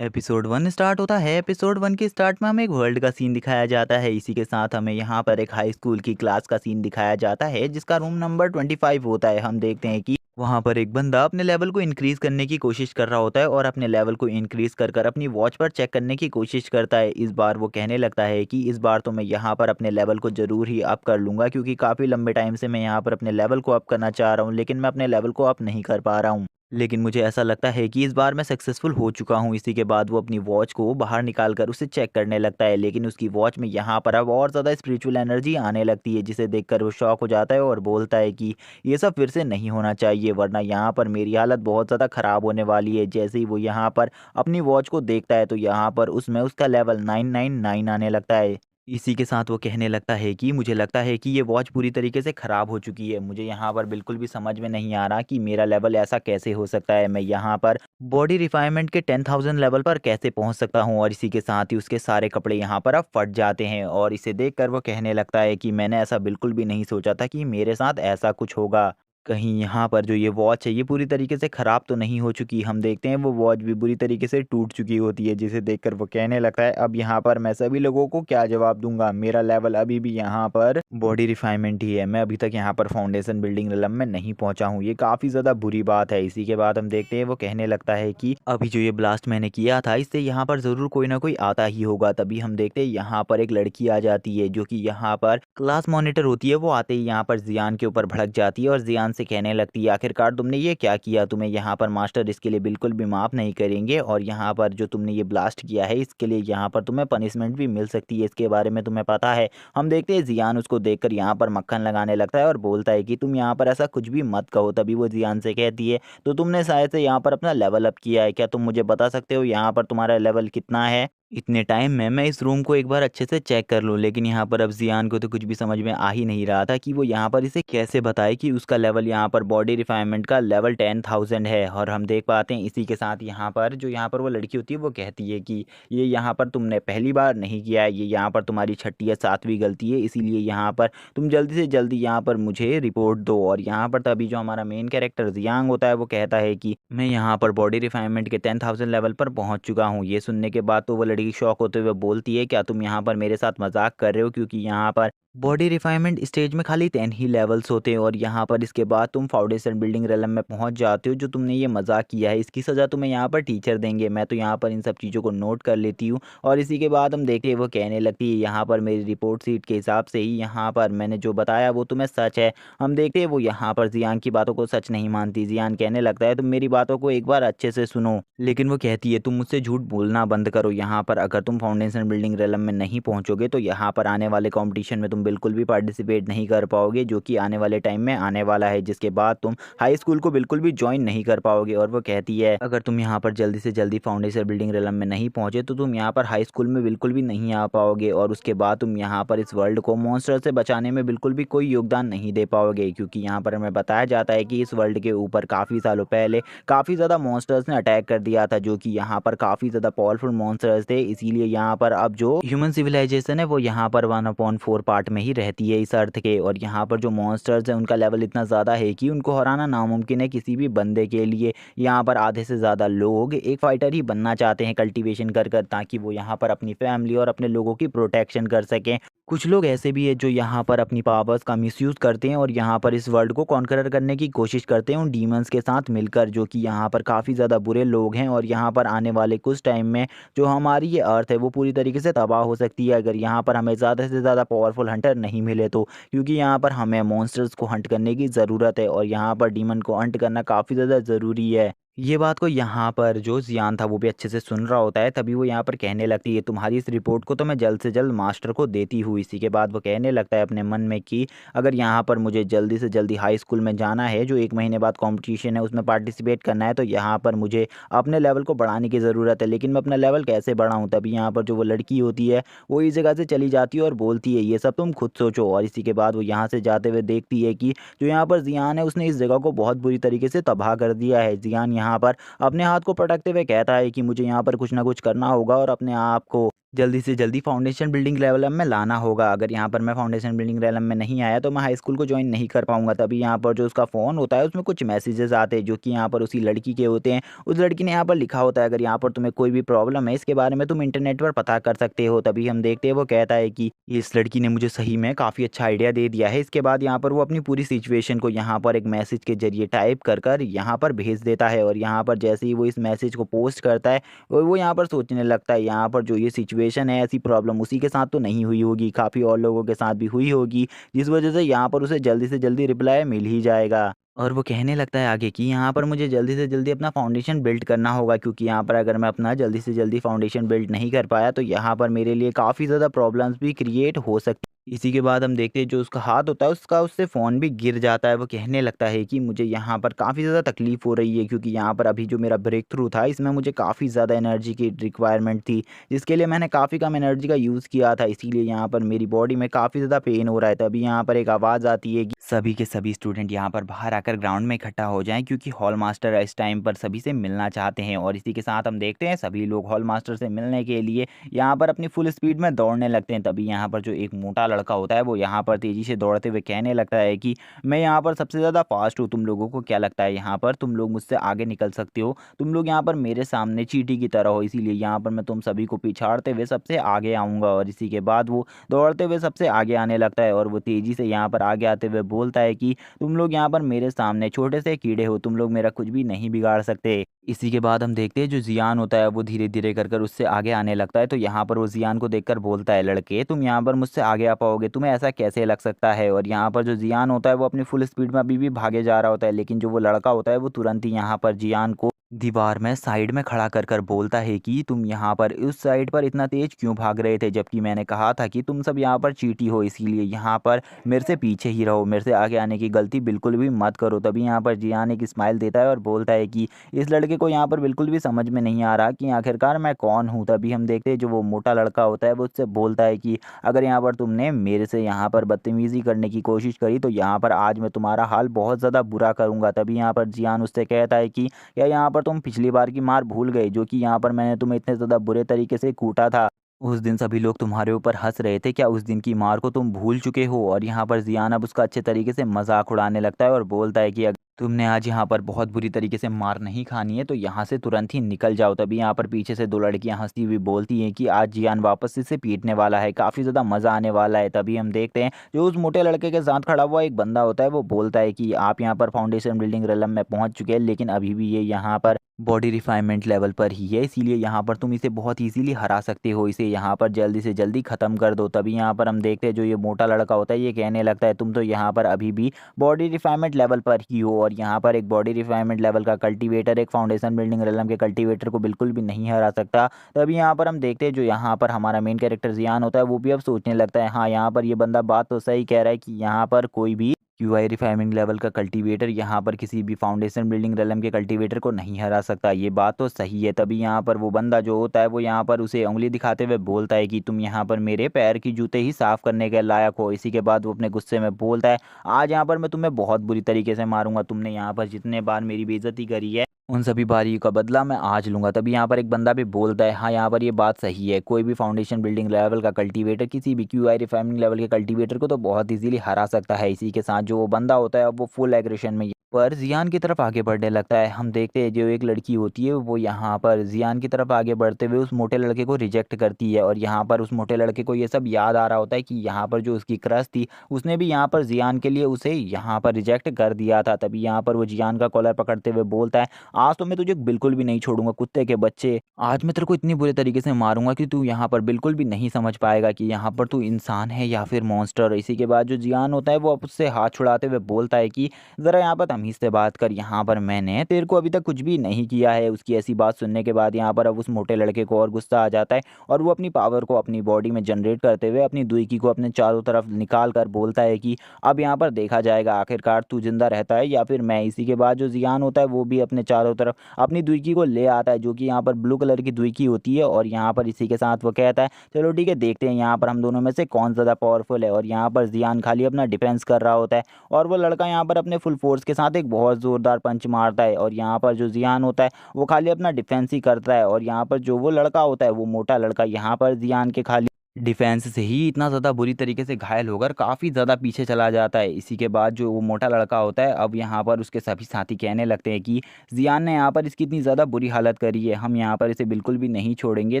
Episode 1 start होता है। Episode 1 के स्टार्ट में हमें एक वर्ल्ड का सीन दिखाया जाता है। इसी के साथ हमें यहाँ पर एक हाई स्कूल की क्लास का सीन दिखाया जाता है जिसका रूम नंबर 25 होता है। हम देखते हैं कि वहाँ पर एक बंदा अपने लेवल को इंक्रीज करने की कोशिश कर रहा होता है और अपने लेवल को इंक्रीज कर कर अपनी वॉच पर चेक करने की कोशिश करता है। इस बार वो कहने लगता है कि इस बार तो मैं यहाँ पर अपने लेवल को ज़रूर ही अप कर लूँगा, क्योंकि काफ़ी लंबे टाइम से मैं यहाँ पर अपने लेवल को अप करना चाह रहा हूँ, लेकिन मैं अपने लेवल को अप नहीं कर पा रहा हूँ। लेकिन मुझे ऐसा लगता है कि इस बार मैं सक्सेसफुल हो चुका हूँ। इसी के बाद वो अपनी वॉच को बाहर निकाल कर उसे चेक करने लगता है, लेकिन उसकी वॉच में यहाँ पर अब और ज़्यादा स्पिरिचुअल एनर्जी आने लगती है, जिसे देखकर वो शॉक हो जाता है और बोलता है कि ये सब फिर से नहीं होना चाहिए, वरना यहाँ पर मेरी हालत बहुत ज़्यादा ख़राब होने वाली है। जैसे ही वो यहाँ पर अपनी वॉच को देखता है तो यहाँ पर उसमें उसका लेवल 999 आने लगता है। इसी के साथ वो कहने लगता है कि मुझे लगता है कि ये वॉच पूरी तरीके से ख़राब हो चुकी है। मुझे यहाँ पर बिल्कुल भी समझ में नहीं आ रहा कि मेरा लेवल ऐसा कैसे हो सकता है। मैं यहाँ पर बॉडी रिफाइनमेंट के 10,000 लेवल पर कैसे पहुँच सकता हूँ। और इसी के साथ ही उसके सारे कपड़े यहाँ पर अब फट जाते हैं और इसे देखकर वो कहने लगता है कि मैंने ऐसा बिल्कुल भी नहीं सोचा था कि मेरे साथ ऐसा कुछ होगा। कहीं यहाँ पर जो ये वॉच है ये पूरी तरीके से ख़राब तो नहीं हो चुकी। हम देखते हैं वो वॉच भी बुरी तरीके से टूट चुकी होती है, जिसे देखकर वो कहने लगता है अब यहाँ पर मैं सभी लोगों को क्या जवाब दूँगा। मेरा लेवल अभी भी यहाँ पर बॉडी रिफाइनमेंट ही है। मैं अभी तक यहाँ पर फाउंडेशन बिल्डिंग रिलम में नहीं पहुँचा हूँ। ये काफ़ी ज़्यादा बुरी बात है। इसी के बाद हम देखते हैं वो कहने लगता है कि अभी जो ये ब्लास्ट मैंने किया था इससे यहाँ पर ज़रूर कोई ना कोई आता ही होगा। तभी हम देखते हैं यहाँ पर एक लड़की आ जाती है जो कि यहाँ पर क्लास मॉनिटर होती है। वो आते ही यहाँ पर ज़ियान के ऊपर भड़क जाती है और ज़ियान से कहने लगती है आखिरकार तुमने ये क्या किया, तुम्हें यहाँ पर मास्टर इसके लिए बिल्कुल भी माफ़ नहीं करेंगे और यहाँ पर जो तुमने ये ब्लास्ट किया है इसके लिए यहाँ पर तुम्हें पनिशमेंट भी मिल सकती है, इसके बारे में तुम्हें पता है। हम देखते हैं ज़ियान उसको देखकर यहाँ पर मक्खन लगाने लगता है और बोलता है कि तुम यहाँ पर ऐसा कुछ भी मत कहो। तभी वो ज़ियान से कहती है तो तुमने शायद से यहाँ पर अपना लेवल अप किया है, क्या तुम मुझे बता सकते हो यहाँ पर तुम्हारा लेवल कितना है। इतने टाइम में मैं इस रूम को एक बार अच्छे से चेक कर लूँ। लेकिन यहाँ पर अब ज़ियान को तो कुछ भी समझ में आ ही नहीं रहा था कि वो यहाँ पर इसे कैसे बताए कि उसका लेवल यहाँ पर बॉडी रिफाइनमेंट का लेवल 10,000 है। और हम देख पाते हैं इसी के साथ यहाँ पर वो लड़की होती है वो कहती है कि ये यहाँ पर तुमने पहली बार नहीं किया है, ये यहाँ पर तुम्हारी छठी या सातवीं गलती है, इसीलिए यहाँ पर तुम जल्दी से जल्दी यहाँ पर मुझे रिपोर्ट दो। और यहाँ पर तभी जो हमारा मेन कैरेक्टर जियांग होता है वो कहता है कि मैं यहाँ पर बॉडी रिफाइनमेंट के 10,000 लेवल पर पहुँच चुका हूँ। ये सुनने के बाद तो वो लड़की शॉक होते हुए बोलती है क्या तुम यहाँ पर मेरे साथ मजाक कर रहे हो, क्योंकि यहाँ पर बॉडी रिफाइनमेंट स्टेज में खाली 10 ही लेवल्स होते हैं और यहाँ पर इसके बाद तुम फाउंडेशन बिल्डिंग रेलम में पहुँच जाते हो। जो तुमने ये मजाक किया है इसकी सज़ा तुम्हें यहाँ पर टीचर देंगे। मैं तो यहाँ पर इन सब चीज़ों को नोट कर लेती हूँ। और इसी के बाद हम देखते हैं वो कहने लगती है यहाँ पर मेरी रिपोर्ट सीट के हिसाब से ही यहाँ पर मैंने जो बताया वो तुम्हें सच है। हम देखते हैं वो यहाँ पर जियान की बातों को सच नहीं मानती। जियान कहने लगता है तुम मेरी बातों को एक बार अच्छे से सुनो। लेकिन वो कहती है तुम मुझसे झूठ बोलना बंद करो। यहाँ पर अगर तुम फाउंडेशन बिल्डिंग रेलम में नहीं पहुँचोगे तो यहाँ पर आने वाले कॉम्पिटिशन में तुम बिल्कुल भी पार्टिसिपेट नहीं कर पाओगे, जो कि आने वाले टाइम में आने वाला है, जिसके बाद तुम हाई स्कूल को बिल्कुल भी ज्वाइन नहीं कर पाओगे। और वो कहती है अगर तुम यहाँ पर जल्दी से जल्दी फाउंडेशन बिल्डिंग रेलम में नहीं पहुँचे तो तुम यहाँ पर हाई स्कूल में बिल्कुल भी नहीं आ पाओगे और उसके बाद तुम यहाँ पर इस वर्ल्ड को मॉन्स्टर से बचाने में बिल्कुल भी कोई योगदान नहीं दे पाओगे। क्योंकि यहाँ पर हमें बताया जाता है कि इस वर्ल्ड के ऊपर काफ़ी सालों पहले काफ़ी ज़्यादा मॉन्स्टर्स ने अटैक कर दिया था, जो कि यहाँ पर काफ़ी ज़्यादा पावरफुल मॉन्स्टर्स थे। इसीलिए यहाँ पर अब जो ह्यूमन सिविलाइजेशन है वो यहाँ पर 1/4 पार्ट में ही रहती है इस अर्थ के। और यहाँ पर जो मॉन्स्टर्स हैं उनका लेवल इतना ज़्यादा है कि उनको हराना नामुमकिन है किसी भी बंदे के लिए। यहाँ पर आधे से ज़्यादा लोग एक फाइटर ही बनना चाहते हैं कल्टीवेशन कर कर, ताकि वो यहाँ पर अपनी फैमिली और अपने लोगों की प्रोटेक्शन कर सकें। कुछ लोग ऐसे भी है जो यहाँ पर अपनी पावर्स का मिसयूज़ करते हैं और यहाँ पर इस वर्ल्ड को कॉन्करर करने की कोशिश करते हैं उन डीमंस के साथ मिलकर, जो कि यहाँ पर काफ़ी ज़्यादा बुरे लोग हैं। और यहाँ पर आने वाले कुछ टाइम में जो हमारी ये अर्थ है वो पूरी तरीके से तबाह हो सकती है अगर यहाँ पर हमें ज़्यादा से ज़्यादा पावरफुल हंटर नहीं मिले तो। क्योंकि यहाँ पर हमें मॉन्स्टर्स को हंट करने की ज़रूरत है और यहाँ पर डीमन को हंट करना काफ़ी ज़्यादा ज़रूरी है। ये बात को यहाँ पर जो जियान था वो भी अच्छे से सुन रहा होता है। तभी वो यहाँ पर कहने लगती है तुम्हारी इस रिपोर्ट को तो मैं जल्द से जल्द मास्टर को देती हूँ। इसी के बाद वो कहने लगता है अपने मन में कि अगर यहाँ पर मुझे जल्दी से जल्दी हाई स्कूल में जाना है, जो 1 महीने बाद कॉम्पिटिशन है उसमें पार्टिसिपेट करना है, तो यहाँ पर मुझे अपने लेवल को बढ़ाने की ज़रूरत है। लेकिन मैं अपना लेवल कैसे बढ़ाऊँ। तभी यहाँ पर जो वो लड़की होती है वो इस जगह से चली जाती है और बोलती है ये सब तुम खुद सोचो। और इसी के बाद वो यहाँ से जाते हुए देखती है कि जो यहाँ पर जियान है उसने इस जगह को बहुत बुरी तरीके से तबाह कर दिया है। जियान यहाँ पर अपने हाथ को पटकते हुए कहता है कि मुझे यहाँ पर कुछ ना कुछ करना होगा और अपने आप को जल्दी से जल्दी फाउंडेशन बिल्डिंग लेवल में लाना होगा। अगर यहाँ पर मैं फाउंडेशन बिल्डिंग लेवल में नहीं आया तो मैं हाई स्कूल को जॉइन नहीं कर पाऊँगा। तभी यहाँ पर जो उसका फ़ोन होता है उसमें कुछ मैसेजेस आते हैं जो कि यहाँ पर उसी लड़की के होते हैं। उस लड़की ने यहाँ पर लिखा होता है, अगर यहाँ पर तुम्हें कोई भी प्रॉब्लम है इसके बारे में तुम इंटरनेट पर पता कर सकते हो। तभी हम देखते हैं वो कहता है कि इस लड़की ने मुझे सही में काफ़ी अच्छा आइडिया दे दिया है। इसके बाद यहाँ पर वो अपनी पूरी सिचुएशन को यहाँ पर एक मैसेज के ज़रिए टाइप कर यहाँ पर भेज देता है। और यहाँ पर जैसे ही वो इस मैसेज को पोस्ट करता है और वो यहाँ पर सोचने लगता है यहाँ पर जो ये सिचुएशन है, ऐसी प्रॉब्लम उसी के साथ तो नहीं हुई होगी, काफ़ी और लोगों के साथ भी हुई होगी, जिस वजह से यहाँ पर उसे जल्दी से जल्दी रिप्लाई मिल ही जाएगा। और वो कहने लगता है आगे कि यहाँ पर मुझे जल्दी से जल्दी अपना फाउंडेशन बिल्ड करना होगा, क्योंकि यहाँ पर अगर मैं अपना जल्दी से जल्दी फाउंडेशन बिल्ड नहीं कर पाया तो यहाँ पर मेरे लिए काफ़ी ज़्यादा प्रॉब्लम्स भी क्रिएट हो सकती। इसी के बाद हम देखते हैं जो उसका हाथ होता है उसका उससे फ़ोन भी गिर जाता है। वो कहने लगता है कि मुझे यहाँ पर काफ़ी ज़्यादा तकलीफ़ हो रही है, क्योंकि यहाँ पर अभी जो मेरा ब्रेक थ्रू था इसमें मुझे काफ़ी ज़्यादा एनर्जी की रिक्वायरमेंट थी, जिसके लिए मैंने काफ़ी कम एनर्जी का यूज़ किया था। इसीलिए यहाँ पर मेरी बॉडी में काफ़ी ज़्यादा पेन हो रहा है। तभी यहाँ पर एक आवाज़ आती है कि सभी के सभी स्टूडेंट यहाँ पर बाहर आकर ग्राउंड में इकट्ठा हो जाएं, क्योंकि हॉल मास्टर इस टाइम पर सभी से मिलना चाहते हैं। और इसी के साथ हम देखते हैं सभी लोग हॉल मास्टर से मिलने के लिए यहाँ पर अपनी फुल स्पीड में दौड़ने लगते हैं। तभी यहाँ पर जो एक मोटा लड़का होता है वो यहाँ पर तेज़ी से दौड़ते हुए कहने लगता है कि मैं यहाँ पर सबसे ज़्यादा फास्ट हूँ, तुम लोगों को क्या लगता है यहाँ पर तुम लोग मुझसे आगे निकल सकते हो? तुम लोग यहाँ पर मेरे सामने चींटी की तरह हो, इसीलिए यहाँ पर मैं तुम सभी को पिछाड़ते हुए सबसे आगे आऊँगा। और इसी के बाद वो दौड़ते हुए सबसे आगे आने लगता है और वो तेज़ी से यहाँ पर आगे आते हुए बोलता है कि तुम लोग यहाँ पर मेरे सामने छोटे से कीड़े हो, तुम लोग मेरा कुछ भी नहीं बिगाड़ सकते। इसी के बाद हम देखते हैं जो ज़ियान होता है वो धीरे-धीरे कर उससे आगे आने लगता है। तो यहाँ पर वो ज़ियान को देखकर बोलता है, लड़के तुम यहाँ पर मुझसे आगे आ पाओगे? तुम्हें ऐसा कैसे लग सकता है? और यहाँ पर जो ज़ियान होता है वो अपनी फुल स्पीड में अभी भी भागे जा रहा होता है, लेकिन जो वो लड़का होता है वो तुरंत ही यहाँ पर ज़ियान को दीवार में साइड में खड़ा कर बोलता है कि तुम यहाँ पर उस साइड पर इतना तेज क्यों भाग रहे थे, जबकि मैंने कहा था कि तुम सब यहाँ पर चींटी हो, इसीलिए यहाँ पर मेरे से पीछे ही रहो, मेरे से आगे आने की गलती बिल्कुल भी मत करो। तभी यहाँ पर जियान एक स्माइल देता है और बोलता है कि इस लड़के को यहाँ पर बिल्कुल भी समझ में नहीं आ रहा कि आखिरकार मैं कौन हूँ। तभी हम देखते हैं जो वो मोटा लड़का होता है वो उससे बोलता है कि अगर यहाँ पर तुमने मेरे से यहाँ पर बदतमीजी करने की कोशिश करी तो यहाँ पर आज मैं तुम्हारा हाल बहुत ज़्यादा बुरा करूँगा। तभी यहाँ पर जियान उससे कहता है कि क्या यहाँ पर तुम पिछली बार की मार भूल गए, जो कि यहाँ पर मैंने तुम्हें इतने ज़्यादा बुरे तरीके से कूटा था? उस दिन सभी लोग तुम्हारे ऊपर हँस रहे थे, क्या उस दिन की मार को तुम भूल चुके हो? और यहाँ पर ज़ियान अब उसका अच्छे तरीके से मज़ाक उड़ाने लगता है और बोलता है कि अगर तुमने आज यहाँ पर बहुत बुरी तरीके से मार नहीं खानी है तो यहाँ से तुरंत ही निकल जाओ। तभी यहाँ पर पीछे से 2 लड़कियाँ हँसती हुई बोलती हैं कि आज ज़ियान वापस से इसे पीटने वाला है, काफ़ी ज़्यादा मज़ा आने वाला है। तभी हम देखते हैं जो उस मोटे लड़के के साथ खड़ा हुआ एक बंदा होता है वो बोलता है कि आप यहाँ पर फाउंडेशन बिल्डिंग रेलम में पहुँच चुके हैं, लेकिन अभी भी ये यहाँ पर बॉडी रिफाइनमेंट लेवल पर ही है, इसीलिए यहाँ पर तुम इसे बहुत ईज़िली हरा सकते हो, इसे यहाँ पर जल्दी से जल्दी ख़त्म कर दो। तभी यहाँ पर हम देखते हैं जो ये मोटा लड़का होता है ये कहने लगता है तुम तो यहाँ पर अभी भी बॉडी रिफाइनमेंट लेवल पर ही हो, और यहाँ पर एक बॉडी रिफाइनमेंट लेवल का कल्टीवेटर एक फाउंडेशन बिल्डिंग रेलम के कल्टीवेटर को बिल्कुल भी नहीं हरा सकता। तभी यहाँ पर हम देखते हैं जो यहाँ पर हमारा मेन कैरेक्टर ज़ियान होता है वो भी अब सोचने लगता है, हाँ यहाँ पर ये बंदा बात तो सही कह रहा है कि यहाँ पर कोई भी क्यूआई रिफाइनिंग लेवल का कल्टीवेटर यहाँ पर किसी भी फाउंडेशन बिल्डिंग रेलम के कल्टीवेटर को नहीं हरा सकता, ये बात तो सही है। तभी यहाँ पर वो बंदा जो होता है वो यहाँ पर उसे उंगली दिखाते हुए बोलता है कि तुम यहाँ पर मेरे पैर की जूते ही साफ करने के लायक हो। इसी के बाद वो अपने गुस्से में बोलता है आज यहाँ पर मैं तुम्हें बहुत बुरी तरीके से मारूंगा, तुमने यहाँ पर जितने बार मेरी बेइज्जती करी है उन सभी बारियों का बदला मैं आज लूँगा। तभी यहाँ पर एक बंदा भी बोलता है हाँ यहाँ पर ये बात सही है, कोई भी फाउंडेशन बिल्डिंग लेवल का कल्टीवेटर किसी भी क्यूआई रिफाइनिंग लेवल के कल्टीवेटर को तो बहुत इजीली हरा सकता है। इसी के साथ जो वो बंदा होता है अब वो फुल एग्रेशन में पर जियान की तरफ आगे बढ़ने लगता है। हम देखते हैं जो एक लड़की होती है वो यहाँ पर जियान की तरफ आगे बढ़ते हुए उस मोटे लड़के को रिजेक्ट करती है, और यहाँ पर उस मोटे लड़के को ये सब याद आ रहा होता है कि यहाँ पर जो उसकी क्रश थी उसने भी यहाँ पर जियान के लिए उसे यहाँ पर रिजेक्ट कर दिया था। तभी यहाँ पर वो जियान का कॉलर पकड़ते हुए बोलता है आज तो मैं तुझे बिल्कुल भी नहीं छोड़ूंगा कुत्ते के बच्चे, आज मैं तेरे को इतनी बुरे तरीके से मारूंगा कि तू यहाँ पर बिल्कुल भी नहीं समझ पाएगा कि यहाँ पर तू इंसान है या फिर मॉन्स्टर। इसी के बाद जो जियान होता है वो अब उससे हाथ छुड़ाते हुए बोलता है कि ज़रा यहाँ पर तमीज़ से बात कर, यहाँ पर मैंने तेरे को अभी तक कुछ भी नहीं किया है। उसकी ऐसी बात सुनने के बाद यहाँ पर अब उस मोटे लड़के को और गुस्सा आ जाता है और वो अपनी पावर को अपनी बॉडी में जनरेट करते हुए अपनी दुईकी को अपने चारों तरफ निकाल कर बोलता है कि अब यहाँ पर देखा जाएगा आखिरकार तू जिंदा रहता है या फिर मैं। इसी के बाद जो जियान होता है वो भी अपने चारों तरफ अपनी दुईकी को ले आता है जो कि यहाँ पर ब्लू कलर की दुईकी होती है, और यहाँ पर इसी के साथ वो कहता है चलो ठीक है देखते हैं यहाँ पर हम दोनों में से कौन ज़्यादा पावरफुल है। और यहाँ पर जियान खाली अपना डिफेंस कर रहा होता है और वो लड़का यहाँ पर अपने फुल फोर्स के साथ साथ एक बहुत ज़ोरदार पंच मारता है और यहाँ पर जो ज़ियान होता है वो खाली अपना डिफेंस ही करता है और यहाँ पर जो वो लड़का होता है वो मोटा लड़का यहाँ पर ज़ियान के खाली डिफेंस से ही इतना ज़्यादा बुरी तरीके से घायल होकर काफ़ी ज़्यादा पीछे चला जाता है। इसी के बाद जो वो मोटा लड़का होता है अब यहाँ पर उसके सभी साथी कहने लगते हैं कि ज़ियान ने यहाँ पर इसकी इतनी ज़्यादा बुरी हालत करी है, हम यहाँ पर इसे बिल्कुल भी नहीं छोड़ेंगे।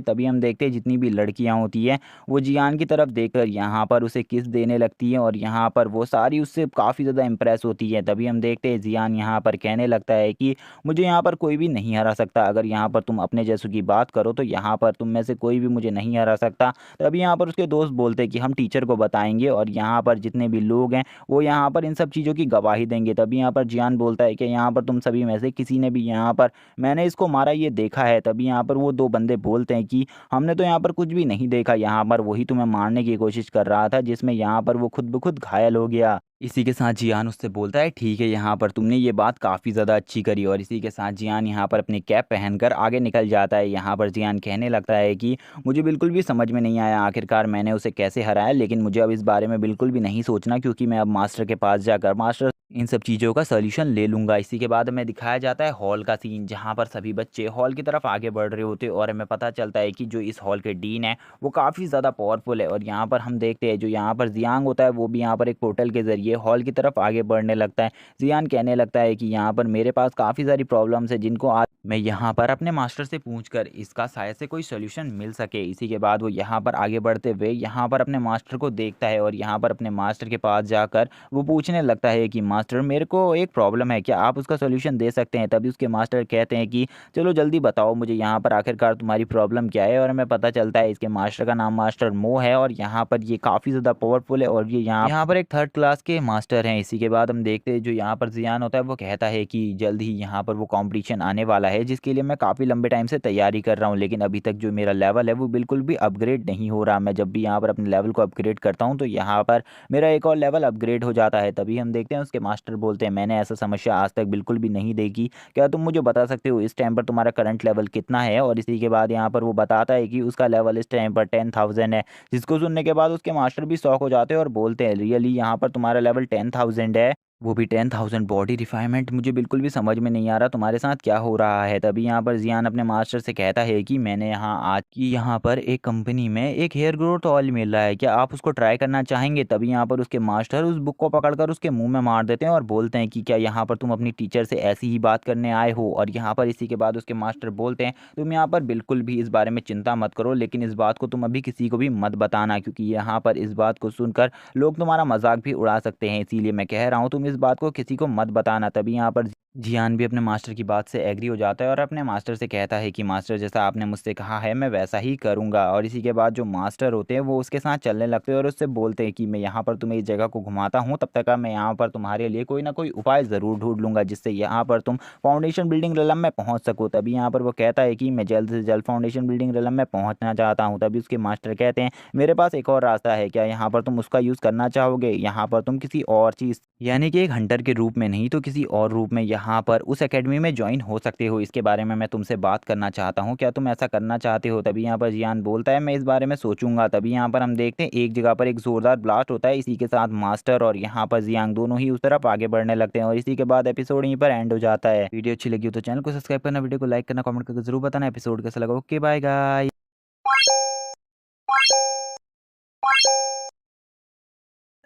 तभी हम देखते हैं जितनी भी लड़कियाँ होती हैं वो ज़ियान की तरफ देखकर यहाँ पर उसे किस देने लगती हैं और यहाँ पर वो सारी उससे काफ़ी ज़्यादा इम्प्रेस होती है। तभी हम देखते हैं ज़ियान यहाँ पर कहने लगता है कि मुझे यहाँ पर कोई भी नहीं हरा सकता, अगर यहाँ पर तुम अपने जैसों की बात करो तो यहाँ पर तुम में से कोई भी मुझे नहीं हरा सकता। तभी यहाँ पर उसके दोस्त बोलते हैं कि हम टीचर को बताएंगे और यहाँ पर जितने भी लोग हैं वो यहाँ पर इन सब चीज़ों की गवाही देंगे। तभी यहाँ पर जियान बोलता है कि यहाँ पर तुम सभी में से किसी ने भी यहाँ पर मैंने इसको मारा ये देखा है। तभी यहाँ पर वो दो बंदे बोलते हैं कि हमने तो यहाँ पर कुछ भी नहीं देखा, यहाँ पर वही तुम्हें मारने की कोशिश कर रहा था जिसमें यहाँ पर वो खुद ब खुद घायल हो गया। इसी के साथ जियान उससे बोलता है ठीक है, यहाँ पर तुमने ये बात काफ़ी ज़्यादा अच्छी करी और इसी के साथ जियान यहाँ पर अपनी कैप पहनकर आगे निकल जाता है। यहाँ पर जियान कहने लगता है कि मुझे बिल्कुल भी समझ में नहीं आया आखिरकार मैंने उसे कैसे हराया, लेकिन मुझे अब इस बारे में बिल्कुल भी नहीं सोचना क्योंकि मैं अब मास्टर के पास जाकर मास्टर इन सब चीज़ों का सॉल्यूशन ले लूँगा। इसी के बाद हमें दिखाया जाता है हॉल का सीन जहाँ पर सभी बच्चे हॉल की तरफ आगे बढ़ रहे होते हैं और हमें पता चलता है कि जो इस हॉल के डीन है वो काफ़ी ज़्यादा पावरफुल है और यहाँ पर हम देखते हैं जो यहाँ पर जियांग होता है वो भी यहाँ पर एक पोर्टल के ज़रिए हॉल की तरफ आगे बढ़ने लगता है। जियान कहने लगता है कि यहाँ पर मेरे पास काफ़ी सारी प्रॉब्लम्स है जिनको आज मैं यहाँ पर अपने मास्टर से पूछकर इसका शायद से कोई सोल्यूशन मिल सके। इसी के बाद वो यहाँ पर आगे बढ़ते हुए यहाँ पर अपने मास्टर को देखता है और यहाँ पर अपने मास्टर के पास जाकर वो पूछने लगता है कि मास्टर मेरे को एक प्रॉब्लम है, क्या आप उसका सोल्यूशन दे सकते हैं। तभी उसके मास्टर कहते हैं कि चलो जल्दी बताओ मुझे यहाँ पर आखिरकार तुम्हारी प्रॉब्लम क्या है। और हमें पता चलता है इसके मास्टर का नाम मास्टर मो है और यहाँ पर ये काफ़ी ज़्यादा पावरफुल है और ये यहाँ पर एक 3rd क्लास के मास्टर हैं। इसी के बाद हम देखते हैं जो यहाँ पर जियान होता है वो कहता है कि जल्द ही यहाँ पर वो कंपटीशन आने वाला है जिसके लिए मैं काफ़ी लंबे टाइम से तैयारी कर रहा हूँ, लेकिन अभी तक जो मेरा लेवल है वो बिल्कुल भी अपग्रेड नहीं हो रहा। मैं जब भी यहाँ पर अपने लेवल को अपग्रेड करता हूँ तो यहाँ पर मेरा एक और लेवल अपग्रेड हो जाता है। तभी हम देखते हैं उसके मास्टर बोलते हैं मैंने ऐसा समस्या आज तक बिल्कुल भी नहीं देखी, क्या तुम मुझे बता सकते हो इस टाइम पर तुम्हारा करंट लेवल कितना है। और इसी के बाद यहाँ पर वो बताता है कि उसका लेवल इस टाइम पर 10,000 है। जिसको सुनने के बाद उसके मास्टर भी शौक हो जाते हैं और बोलते हैं रियली यहाँ पर तुम्हारा लेवल 10,000 है, वो भी 10,000 बॉडी रिफाइनमेंट, मुझे बिल्कुल भी समझ में नहीं आ रहा तुम्हारे साथ क्या हो रहा है। तभी यहाँ पर जियान अपने मास्टर से कहता है कि मैंने आज की यहाँ पर एक कंपनी में एक हेयर ग्रोथ ऑयल मिल रहा है, क्या आप उसको ट्राई करना चाहेंगे। तभी यहाँ पर उसके मास्टर उस बुक को पकड़कर उसके मुंह में मार देते हैं और बोलते हैं कि क्या यहाँ पर तुम अपनी टीचर से ऐसी ही बात करने आए हो। और यहाँ पर इसी के बाद उसके मास्टर बोलते हैं तुम यहाँ पर बिल्कुल भी इस बारे में चिंता मत करो, लेकिन इस बात को तुम अभी किसी को भी मत बताना क्योंकि यहाँ पर इस बात को सुनकर लोग तुम्हारा मजाक भी उड़ा सकते हैं, इसीलिए मैं कह रहा हूँ तुम इस बात को किसी को मत बताना। तभी यहाँ पर जियान भी अपने मास्टर की बात से एग्री हो जाता है और अपने मास्टर से कहता है कि मास्टर जैसा आपने मुझसे कहा है मैं वैसा ही करूँगा। और इसी के बाद जो मास्टर होते हैं वो उसके साथ चलने लगते हैं और उससे बोलते हैं कि मैं यहाँ पर तुम्हें इस जगह को घुमाता हूँ, तब तक मैं यहाँ पर तुम्हारे लिए कोई ना कोई उपाय ज़रूर ढूंढ लूँगा जिससे यहाँ पर तुम फाउंडेशन बिल्डिंग रिलम में पहुँच सको। तभी यहाँ पर वो कहता है कि मैं जल्द से जल्द फाउंडेशन बिल्डिंग रिलम में पहुँचना चाहता हूँ। तभी उसके मास्टर कहते हैं मेरे पास एक और रास्ता है, क्या यहाँ पर तुम उसका यूज़ करना चाहोगे। यहाँ पर तुम किसी और चीज़ यानी कि एक हंटर के रूप में नहीं तो किसी और रूप में यहाँ पर उस एकेडमी में ज्वाइन हो सकते हो, इसके बारे में मैं तुमसे बात करना चाहता हूँ, क्या तुम ऐसा करना चाहते हो। तभी यहाँ पर जियान बोलता है मैं इस बारे में सोचूंगा। तभी यहाँ पर हम देखते हैं एक जगह पर एक जोरदार ब्लास्ट होता है, इसी के साथ मास्टर और यहाँ पर जियांग दोनों ही उस तरफ आगे बढ़ने लगते हैं और इसी के बाद एपिसोड यहीं पर एंड हो जाता है। वीडियो अच्छी लगी हो तो चैनल को सब्सक्राइब करना, वीडियो को लाइक करना, कमेंट करके जरूर बताना एपिसोड कैसा लगा। Okay bye guys.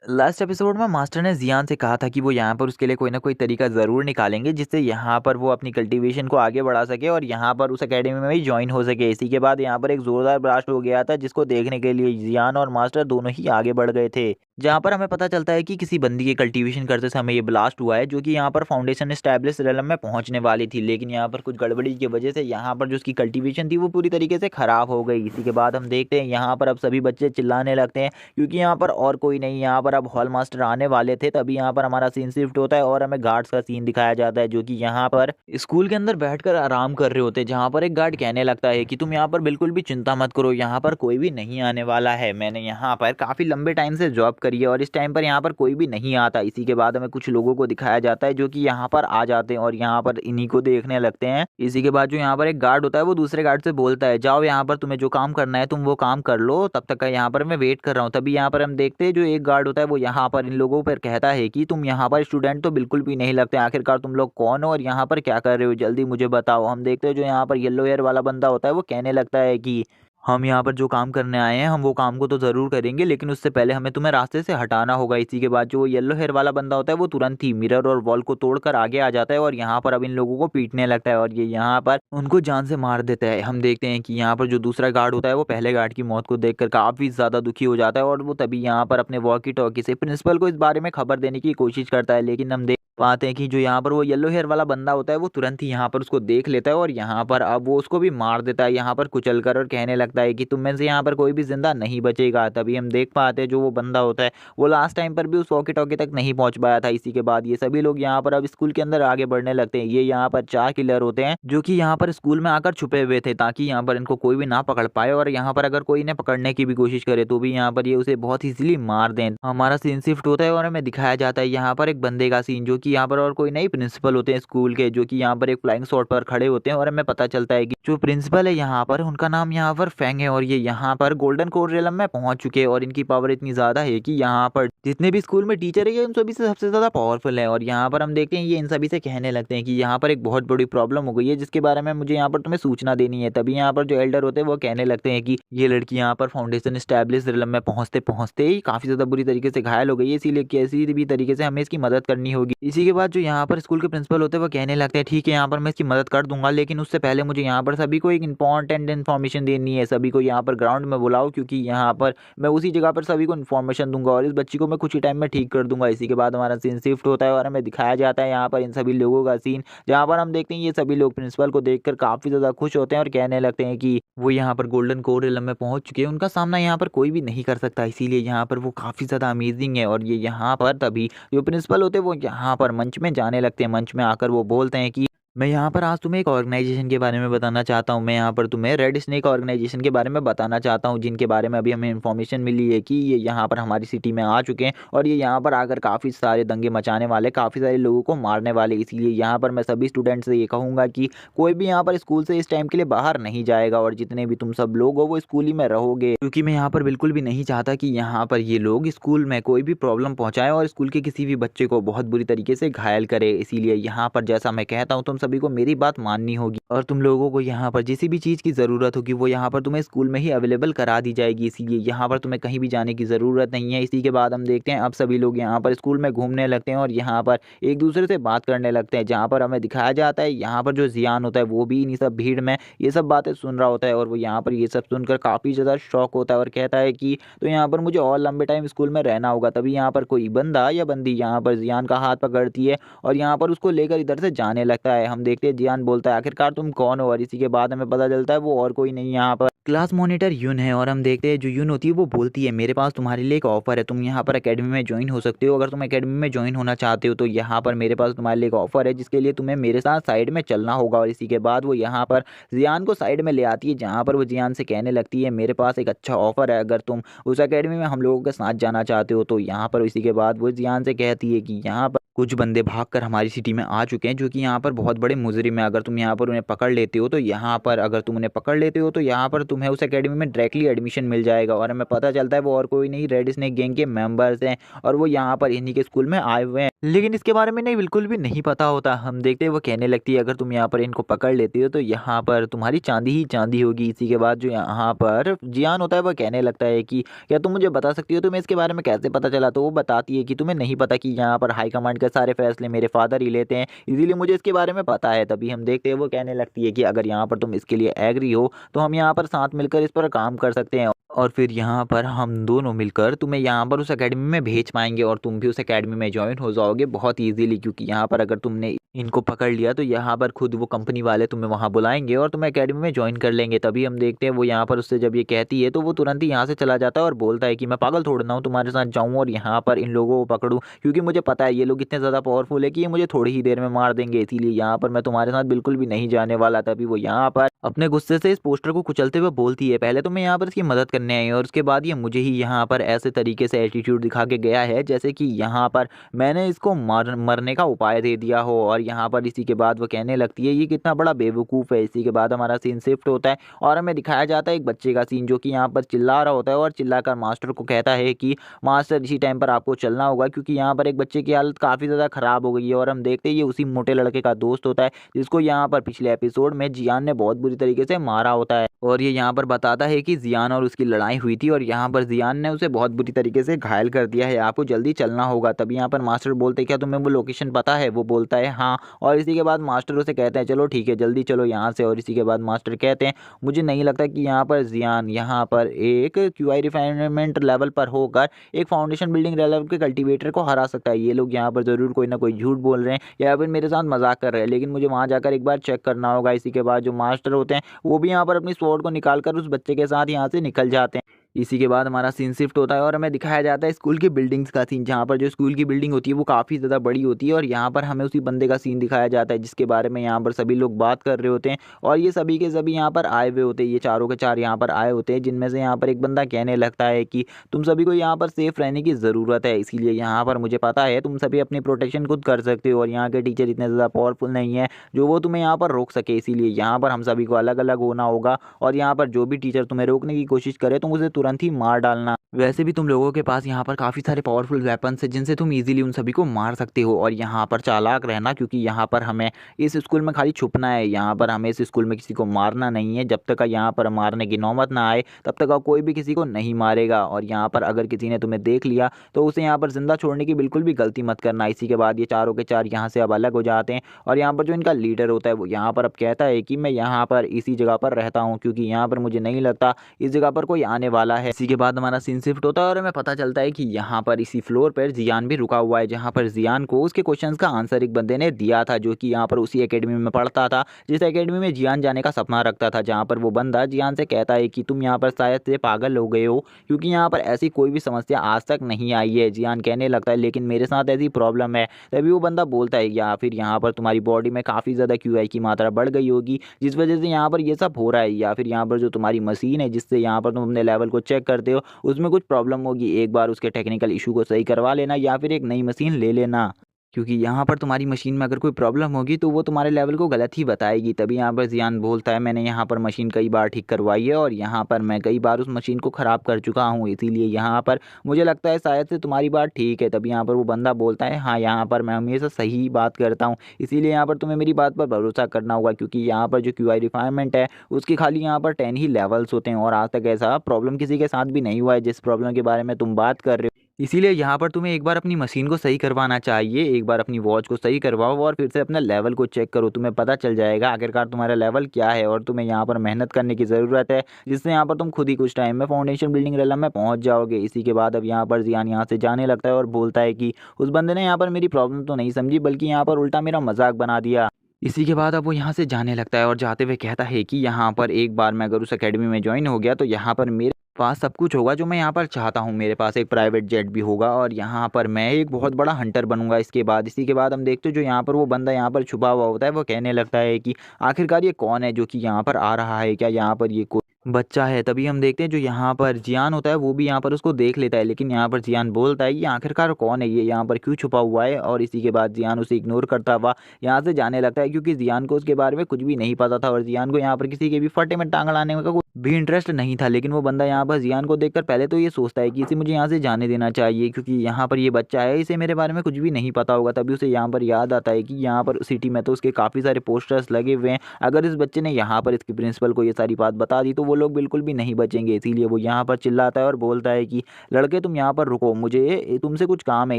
Last episode में मास्टर ने जियान से कहा था कि वो यहाँ पर उसके लिए कोई ना कोई तरीका ज़रूर निकालेंगे जिससे यहाँ पर वो अपनी कल्टीवेशन को आगे बढ़ा सके और यहाँ पर उस एकेडमी में भी ज्वाइन हो सके। इसी के बाद यहाँ पर एक ज़ोरदार ब्लास्ट हो गया था जिसको देखने के लिए जियान और मास्टर दोनों ही आगे बढ़ गए थे, जहाँ पर हमें पता चलता है कि किसी बंदी के कल्टीवेशन करते समय ये ब्लास्ट हुआ है जो कि यहाँ पर फाउंडेशन स्टैब्लिश रेलम में पहुँचने वाली थी, लेकिन यहाँ पर कुछ गड़बड़ी की वजह से यहाँ पर जो उसकी कल्टीवेशन थी वो पूरी तरीके से ख़राब हो गई। इसी के बाद हम देखते हैं यहाँ पर अब सभी बच्चे चिल्लाने लगते हैं क्योंकि यहाँ पर और कोई नहीं, यहाँ पर अब हॉल मास्टर आने वाले थे। तभी यहाँ पर हमारा सीन शिफ्ट होता है और हमें गार्ड्स का सीन दिखाया जाता है जो कि यहाँ पर स्कूल के अंदर बैठकर आराम कर रहे होते हैं, जहाँ पर एक गार्ड कहने लगता है कि तुम यहाँ पर बिल्कुल भी चिंता मत करो, यहाँ पर कोई भी नहीं आने वाला है। मैंने यहाँ पर काफ़ी लंबे टाइम से जॉब करिए और इस टाइम पर यहाँ पर कोई भी नहीं आता। इसी के बाद हमें कुछ लोगों को दिखाया जाता है जो कि यहाँ पर आ जाते हैं और यहाँ पर इन्हीं को देखने लगते हैं। इसी के बाद जो यहाँ पर एक गार्ड होता है वो दूसरे गार्ड से बोलता है, जाओ यहाँ पर तुम्हें जो काम करना है तुम वो काम कर लो, तब तक का यहाँ पर मैं वेट कर रहा हूँ। तभी यहाँ पर हम देखते हैं जो एक गार्ड होता है वो यहाँ पर इन लोगों पर कहता है कि तुम यहाँ पर स्टूडेंट तो बिल्कुल भी नहीं लगते, आखिरकार तुम लोग कौन हो और यहाँ पर क्या कर रहे हो, जल्दी मुझे बताओ। हम देखते हैं जो यहाँ पर येलो हेयर वाला बंदा होता है वो कहने लगता है कि हम यहाँ पर जो काम करने आए हैं हम वो काम को तो ज़रूर करेंगे, लेकिन उससे पहले हमें तुम्हें रास्ते से हटाना होगा। इसी के बाद जो वो येलो हेयर वाला बंदा होता है वो तुरंत ही मिरर और वॉल को तोड़कर आगे आ जाता है और यहाँ पर अब इन लोगों को पीटने लगता है और ये यहाँ पर उनको जान से मार देता है। हम देखते हैं कि यहाँ पर जो दूसरा गार्ड होता है वो पहले गार्ड की मौत को देखकर काफ़ी ज़्यादा दुखी हो जाता है और वो तभी यहाँ पर अपने वॉकी टॉकी से प्रिंसिपल को इस बारे में खबर देने की कोशिश करता है। लेकिन हम पाते हैं कि जो यहाँ पर वो येलो हेयर वाला बंदा होता है वो तुरंत ही यहाँ पर उसको देख लेता है और यहाँ पर अब वो उसको भी मार देता है यहाँ पर कुचल कर और कहने लगता है कि तुम में से यहाँ पर कोई भी जिंदा नहीं बचेगा। तभी हम देख पाते हैं जो वो बंदा होता है वो लास्ट टाइम पर भी उस वॉकी टॉकी तक नहीं पहुंच पाया था। इसी के बाद ये सभी लोग यहाँ पर अब स्कूल के अंदर आगे बढ़ने लगते हैं। ये यहाँ पर 4 किलर होते हैं जो कि यहाँ पर स्कूल में आकर छुपे हुए थे ताकि यहाँ पर इनको कोई भी ना पकड़ पाए और यहाँ पर अगर कोई इन्हें पकड़ने की भी कोशिश करे तो भी यहाँ पर ये उसे बहुत इजीली मार दें। हमारा सीन शिफ्ट होता है और हमें दिखाया जाता है यहाँ पर एक बंदे का सीन जो कि यहाँ पर और कोई नहीं प्रिंसिपल होते हैं स्कूल के, जो कि यहाँ पर एक फ्लाइंग शॉट पर खड़े होते हैं और हमें पता चलता है कि जो प्रिंसिपल है यहाँ पर उनका नाम यहाँ पर फैंग है और ये यहाँ पर गोल्डन कोर रियलम में पहुंच चुके हैं और इनकी पावर इतनी ज्यादा है कि यहाँ पर जितने भी स्कूल में टीचर है ये उन सभी से सबसे ज्यादा पावरफुल है। और यहाँ पर हम देखते हैं ये इन सभी से कहने लगते हैं कि यहाँ पर एक बहुत बड़ी प्रॉब्लम हो गई है जिसके बारे में मुझे यहाँ पर तुम्हें सूचना देनी है। तभी यहाँ पर जो एल्डर होते हैं वो कहने लगते हैं कि ये लड़की यहाँ पर फाउंडेशन स्टैब्लिश रियलम में पहुंचते पहुंचते ही काफी ज्यादा बुरी तरीके से घायल हो गई है, इसीलिए किसी भी तरीके से हमें इसकी मदद करनी होगी। इसी के बाद जो यहाँ पर स्कूल के प्रिंसिपल होते हैं वो कहने लगते हैं ठीक है यहाँ पर मैं इसकी मदद कर दूंगा, लेकिन उससे पहले मुझे यहाँ पर सभी को एक इंपॉर्टेंट इन्फॉर्मेशन देनी है। सभी को यहाँ पर ग्राउंड में बुलाओ क्योंकि यहाँ पर मैं उसी जगह पर सभी को इन्फॉर्मेशन दूंगा और इस बच्ची को मैं कुछ ही टाइम में ठीक कर दूंगा। इसी के बाद हमारा सीन शिफ्ट होता है और हमें दिखाया जाता है यहाँ पर इन सभी लोगों का सीन, जहाँ पर हम देखते हैं ये सभी लोग प्रिंसिपल को देखकर काफी ज्यादा खुश होते हैं और कहने लगते हैं कि वो यहाँ पर गोल्डन कोर रियलम में पहुंच चुके हैं, उनका सामना यहाँ पर कोई भी नहीं कर सकता, इसीलिए यहाँ पर वो काफी ज्यादा अमेजिंग है। और ये यहाँ पर तभी जो प्रिंसिपल होते हैं वो यहाँ पर मंच में जाने लगते हैं। मंच में आकर वो बोलते हैं कि मैं यहाँ पर आज तुम्हें एक ऑर्गेनाइजेशन के बारे में बताना चाहता हूँ। मैं यहाँ पर तुम्हें रेड स्नेक ऑर्गेनाइजेशन के बारे में बताना चाहता हूँ, जिनके बारे में अभी हमें इन्फॉर्मेशन मिली है कि ये यहाँ पर हमारी सिटी में आ चुके हैं और ये यहाँ पर आकर काफ़ी सारे दंगे मचाने वाले, काफ़ी सारे लोगों को मारने वाले। इसलिए यहाँ पर मैं सभी स्टूडेंट्स से ये कहूँगा कि कोई भी यहाँ पर स्कूल से इस टाइम के लिए बाहर नहीं जाएगा और जितने भी तुम सब लोग हो वो स्कूल ही में रहोगे, क्योंकि मैं यहाँ पर बिल्कुल भी नहीं चाहता कि यहाँ पर ये लोग स्कूल में कोई भी प्रॉब्लम पहुँचाए और स्कूल के किसी भी बच्चे को बहुत बुरी तरीके से घायल करे। इसीलिए यहाँ पर जैसा मैं कहता हूँ तुम सभी को मेरी बात माननी होगी और तुम लोगों को यहाँ पर जिस भी चीज़ की ज़रूरत होगी वो यहाँ पर तुम्हें स्कूल में ही अवेलेबल करा दी जाएगी। इसीलिए यहाँ पर तुम्हें कहीं भी जाने की ज़रूरत नहीं है। इसी के बाद हम देखते हैं अब सभी लोग यहाँ पर स्कूल में घूमने लगते हैं और यहाँ पर एक दूसरे से बात करने लगते हैं, जहाँ पर हमें दिखाया जाता है यहाँ पर जो जियान होता है वो भी इन्हीं सब भीड़ में ये सब बातें सुन रहा होता है और वो यहाँ पर ये सब सुनकर काफ़ी ज़्यादा शौक होता है और कहता है कि तो यहाँ पर मुझे और लंबे टाइम स्कूल में रहना होगा। तभी यहाँ पर कोई बंदा या बंदी यहाँ पर जियान का हाथ पकड़ती है और यहाँ पर उसको लेकर इधर से जाने लगता है। हम देखते हैं जियान बोलता है आखिरकार तुम कौन हो, और इसी के बाद हमें पता चलता है वो और कोई नहीं यहाँ पर क्लास मॉनिटर यून है। और हम देखते हैं जो यून होती है वो बोलती है मेरे पास तुम्हारे लिए एक ऑफर है, तुम यहाँ पर एकेडमी में ज्वाइन हो सकते हो। अगर तुम एकेडमी में ज्वाइन होना चाहते हो तो यहाँ पर मेरे पास तुम्हारे लिए एक ऑफर है जिसके लिए तुम्हें मेरे साथ साइड में चलना होगा। और इसी के बाद वो यहाँ पर जियान को साइड में ले आती है, जहाँ पर वो जियान से कहने लगती है मेरे पास एक अच्छा ऑफर है, अगर तुम उस एकेडमी में हम लोगों के साथ जाना चाहते हो तो यहाँ पर। इसी के बाद वो जियान से कहती है कि यहाँ पर कुछ बंदे भागकर हमारी सिटी में आ चुके हैं जो कि यहाँ पर बहुत बड़े मुजरिम है, अगर तुम यहाँ पर उन्हें पकड़ लेते हो तो यहाँ पर अगर तुम उन्हें पकड़ लेते हो तो यहाँ पर तुम्हें उस एकेडमी में डायरेक्टली एडमिशन मिल जाएगा। और हमें पता चलता है वो और कोई नहीं रेड स्नेक गैंग के मेंबर्स हैं और वो यहाँ पर इन्हीं के स्कूल में आए हुए हैं, लेकिन इसके बारे में नहीं बिल्कुल भी नहीं पता होता। हम देखते हैं वो कहने लगती है अगर तुम यहाँ पर इनको पकड़ लेते हो तो यहाँ पर तुम्हारी चांदी ही चांदी होगी। इसी के बाद जो यहाँ पर जियान होता है वो कहने लगता है कि क्या तुम मुझे बता सकती हो तुम्हें इसके बारे में कैसे पता चला। तो वो बताती है कि तुम्हें नहीं पता कि यहाँ पर हाई कमांड के सारे फैसले मेरे फादर ही लेते हैं, इसीलिए मुझे इसके बारे में पता है। तभी हम देखते हैं वो कहने लगती है कि अगर यहाँ पर तुम इसके लिए एग्री हो तो हम यहाँ पर साथ मिलकर इस पर काम कर सकते हैं और फिर यहाँ पर हम दोनों मिलकर तुम्हें यहाँ पर उस एकेडमी में भेज पाएंगे और तुम भी उस एकेडमी में ज्वाइन हो जाओगे बहुत ईजीली, क्योंकि यहाँ पर अगर तुमने इनको पकड़ लिया तो यहाँ पर खुद वो कंपनी वाले तुम्हें वहाँ बुलाएंगे और तुम्हें एकेडमी में ज्वाइन कर लेंगे। तभी हम देखते हैं वो यहाँ पर उससे जब ये कहती है तो वो तुरंत ही यहाँ से चला जाता है और बोलता है कि मैं पागल थोड़ा ना हूँ तुम्हारे साथ जाऊँ और यहाँ पर इन लोगों को पकड़ूँ, क्योंकि मुझे पता है ये लोग इतने ज़्यादा पावरफुल है कि ये मुझे थोड़ी ही देर में मार देंगे, इसीलिए यहाँ पर मैं तुम्हारे साथ बिल्कुल भी नहीं जाने वाला। तभी वो यहाँ पर अपने गुस्से से इस पोस्टर को कुचलते हुए बोलती है, पहले तो मैं यहाँ पर इसकी मदद करने आई और उसके बाद ये मुझे ही यहाँ पर ऐसे तरीके से एटीट्यूड दिखा के गया है जैसे कि यहाँ पर मैंने इसको मरने का उपाय दे दिया हो। और यहाँ पर इसी के बाद वो कहने लगती है ये कितना बड़ा बेवकूफ़ है। इसी के बाद हमारा सीन शिफ्ट होता है और हमें दिखाया जाता है एक बच्चे का सीन जो कि यहाँ पर चिल्ला रहा होता है और चिल्लाकर मास्टर को कहता है कि मास्टर इसी टाइम पर आपको चलना होगा, क्योंकि यहाँ पर एक बच्चे की हालत काफ़ी ज़्यादा ख़राब हो गई है। और हम देखते हैं ये उसी मोटे लड़के का दोस्त होता है जिसको यहाँ पर पिछले एपिसोड में जियान ने बहुत बुरी तरीके से मारा होता है। और ये यहाँ पर बताता है कि जियान और उसकी लड़ाई हुई थी और यहाँ पर जियान ने उसे बहुत बुरी तरीके से घायल कर दिया है, आपको जल्दी चलना होगा। तभी यहाँ पर मास्टर बोलते हैं क्या तुम्हें वो लोकेशन पता है? वो बोलता है हाँ। और इसी के बाद मास्टर उसे कहते हैं चलो ठीक है जल्दी चलो यहाँ से। और इसी के बाद मास्टर कहते हैं मुझे नहीं लगता कि यहाँ पर जियान यहाँ पर एक क्यूआई रिफाइनमेंट लेवल पर होकर एक फाउंडेशन बिल्डिंग लेवल के कल्टीवेटर को हरा सकता है। ये लोग यहाँ पर ज़रूर कोई ना कोई झूठ बोल रहे हैं या फिर मेरे साथ मजाक कर रहे हैं, लेकिन मुझे वहाँ जाकर एक बार चेक करना होगा। इसी के बाद जो मास्टर होते हैं वो भी यहाँ पर अपनी स्वॉर्ड को निकालकर उस बच्चे के साथ यहाँ से निकल जाते हैं। इसी के बाद हमारा सीन शिफ्ट होता है और हमें दिखाया जाता है स्कूल की बिल्डिंग्स का सीन, जहाँ पर जो स्कूल की बिल्डिंग होती है वो काफ़ी ज़्यादा बड़ी होती है और यहाँ पर हमें उसी बंदे का सीन दिखाया जाता है जिसके बारे में यहाँ पर सभी लोग बात कर रहे होते हैं। और ये सभी के सभी यहाँ पर आए हुए होते हैं, ये चारों के चार यहाँ पर आए होते हैं, जिनमें से यहाँ पर एक बंदा कहने लगता है कि तुम सभी को यहाँ पर सेफ रहने की ज़रूरत है, इसीलिए यहाँ पर मुझे पता है तुम सभी अपनी प्रोटेक्शन खुद कर सकते हो और यहाँ के टीचर इतने ज़्यादा पावरफुल नहीं है जो वो तुम्हें यहाँ पर रोक सके, इसीलिए यहाँ पर हम सभी को अलग अलग होना होगा। और यहाँ पर जो भी टीचर तुम्हें रोकने की कोशिश करे तुम उसे तुरंत ही मार डालना। वैसे भी तुम लोगों के पास यहाँ पर काफ़ी सारे पावरफुल वेपन्स हैं जिनसे तुम इजीली उन सभी को मार सकते हो। और यहाँ पर चालाक रहना, क्योंकि यहाँ पर हमें इस स्कूल में खाली छुपना है, यहाँ पर हमें इस स्कूल में किसी को मारना नहीं है। जब तक यहाँ पर मारने की नौबत ना आए तब तक कोई भी किसी को नहीं मारेगा। और यहाँ पर अगर किसी ने तुम्हें देख लिया तो उसे यहाँ पर जिंदा छोड़ने की बिल्कुल भी गलती मत करना। इसी के बाद ये चारों के चार यहाँ से अब अलग हो जाते हैं और यहाँ पर जो इनका लीडर होता है वो यहाँ पर अब कहता है कि मैं यहाँ पर इसी जगह पर रहता हूँ, क्योंकि यहाँ पर मुझे नहीं लगता इस जगह पर कोई आने वाला है। इसी के बाद हमारा सीन शिफ्ट होता है और हमें पता चलता है कि यहाँ पर इसी फ्लोर पर जियान भी रुका हुआ है, जहाँ पर जियान को उसके क्वेश्चंस का आंसर एक बंदे ने दिया था जो कि यहाँ पर उसी एकेडमी में पढ़ता था जिस एकेडमी में जियान जाने का सपना रखता था। जहाँ पर वो बंदा जियान से कहता है कि तुम यहाँ पर शायद से पागल हो गए हो, क्योंकि यहाँ पर ऐसी कोई भी समस्या आज तक नहीं आई है। जियान कहने लगता है लेकिन मेरे साथ ऐसी प्रॉब्लम है। तभी वो बंदा बोलता है या फिर यहाँ पर तुम्हारी बॉडी में काफ़ी ज़्यादा क्यूआई की मात्रा बढ़ गई होगी जिस वजह से यहाँ पर ये सब हो रहा है, या फिर यहाँ पर जो तुम्हारी मशीन है जिससे यहाँ पर तुम अपने लेवल को चेक करते हो उसमें कुछ प्रॉब्लम होगी। एक बार उसके टेक्निकल इशू को सही करवा लेना या फिर एक नई मशीन ले लेना, क्योंकि यहाँ पर तुम्हारी मशीन में अगर कोई प्रॉब्लम होगी तो वो तुम्हारे लेवल को गलत ही बताएगी। तभी यहाँ पर जियान बोलता है मैंने यहाँ पर मशीन कई बार ठीक करवाई है और यहाँ पर मैं कई बार उस मशीन को ख़राब कर चुका हूँ, इसीलिए यहाँ पर मुझे लगता है शायद से तुम्हारी बात ठीक है। तभी यहाँ पर वो बंदा बोलता है हाँ यहाँ पर मैं हमेशा सही बात करता हूँ, इसीलिए यहाँ पर तुम्हें मेरी बात पर भरोसा करना होगा, क्योंकि यहाँ पर जो क्यूआई रिफाइनमेंट है उसके खाली यहाँ पर 10 ही लेवल्स होते हैं और आज तक ऐसा प्रॉब्लम किसी के साथ भी नहीं हुआ है जिस प्रॉब्लम के बारे में तुम बात कर रहे हो। इसीलिए यहाँ पर तुम्हें एक बार अपनी मशीन को सही करवाना चाहिए, एक बार अपनी वॉच को सही करवाओ और फिर से अपना लेवल को चेक करो, तुम्हें पता चल जाएगा आखिरकार तुम्हारा लेवल क्या है। और तुम्हें यहाँ पर मेहनत करने की ज़रूरत है जिससे यहाँ पर तुम खुद ही कुछ टाइम में फाउंडेशन बिल्डिंग रेलम में पहुँच जाओगे। इसी के बाद अब यहाँ पर जियान यहाँ से जाने लगता है और बोलता है कि उस बंदे ने यहाँ पर मेरी प्रॉब्लम तो नहीं समझी बल्कि यहाँ पर उल्टा मेरा मजाक बना दिया। इसी के बाद अब वो यहाँ से जाने लगता है और जाते हुए कहता है कि यहाँ पर एक बार मैं अगर उस एकेडमी में ज्वाइन हो गया तो यहाँ पर मेरे पास सब कुछ होगा जो मैं यहाँ पर चाहता हूँ। मेरे पास एक प्राइवेट जेट भी होगा और यहाँ पर मैं एक बहुत बड़ा हंटर बनूंगा इसके बाद। इसी के बाद हम देखते हैं जो यहाँ पर वो बंदा यहाँ पर छुपा हुआ होता है वो कहने लगता है कि आखिरकार ये कौन है जो कि यहाँ पर आ रहा है, क्या यहाँ पर ये कोई बच्चा है। तभी हम देखते हैं जो यहाँ पर जियान होता है वो भी यहाँ पर उसको देख लेता है, लेकिन यहाँ पर जियान बोलता है ये आखिरकार कौन है, ये यहाँ पर क्यों छुपा हुआ है। और इसी के बाद जियान उसे इग्नोर करता हुआ यहाँ से जाने लगता है, क्योंकि जियान को उसके बारे में कुछ भी नहीं पता था और जियान को यहाँ पर किसी के भी फटे में टांग अड़ाने का कोई भी इंटरेस्ट नहीं था। लेकिन वो बंदा यहाँ पर जियान को देखकर पहले तो ये सोचता है कि इसे मुझे यहाँ से जाने देना चाहिए, क्योंकि यहाँ पर ये बच्चा है, इसे मेरे बारे में कुछ भी नहीं पता होगा। तभी उसे यहाँ पर याद आता है कि यहाँ पर सिटी में तो उसके काफ़ी सारे पोस्टर्स लगे हुए हैं, अगर इस बच्चे ने यहाँ पर इसके प्रिंसिपल को ये सारी बात बता दी तो वो लोग बिल्कुल भी नहीं बचेंगे। इसीलिए वो यहाँ पर चिल्लाता है और बोलता है कि लड़के तुम यहाँ पर रुको, मुझे तुमसे कुछ काम है,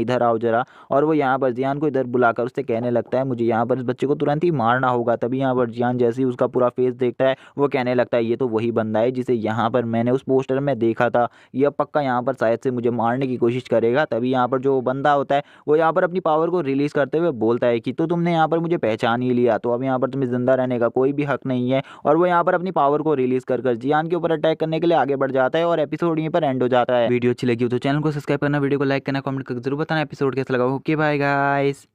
इधर आओ जरा। और वो यहाँ पर जियान को इधर बुलाकर उससे कहने लगता है मुझे यहाँ पर इस बच्चे को तुरंत ही मारना होगा। तभी यहाँ पर जियान जैसे ही उसका पूरा फेस देखता है वो कहने लगता है ये तो वही बंदा बंदा है जिसे यहाँ पर मैंने उस पोस्टर में देखा था। यह पक्का यहाँ पर शायद से मुझे मारने की कोशिश करेगा। तभी यहाँ पर जो बंदा होता है वो यहाँ पर अपनी पावर को रिलीज करते हुए बोलता है कि तो तुमने यहाँ पर मुझे पहचान ही लिया, तो अब यहाँ पर तुम्हें जिंदा रहने का कोई भी हक नहीं है। और वो यहाँ पर अपनी पावर को रिलीज कर जियान के ऊपर अटैक करने के लिए आगे बढ़ जाता है और एपिसोड यहीं पर एंड हो जाता है। वीडियो अच्छी लगी हो तो चैनल को सब्सक्राइब करना, वीडियो को लाइक करना, कमेंट करके जरूर बताना एपिसोड कैसा लगा। Okay bye guys.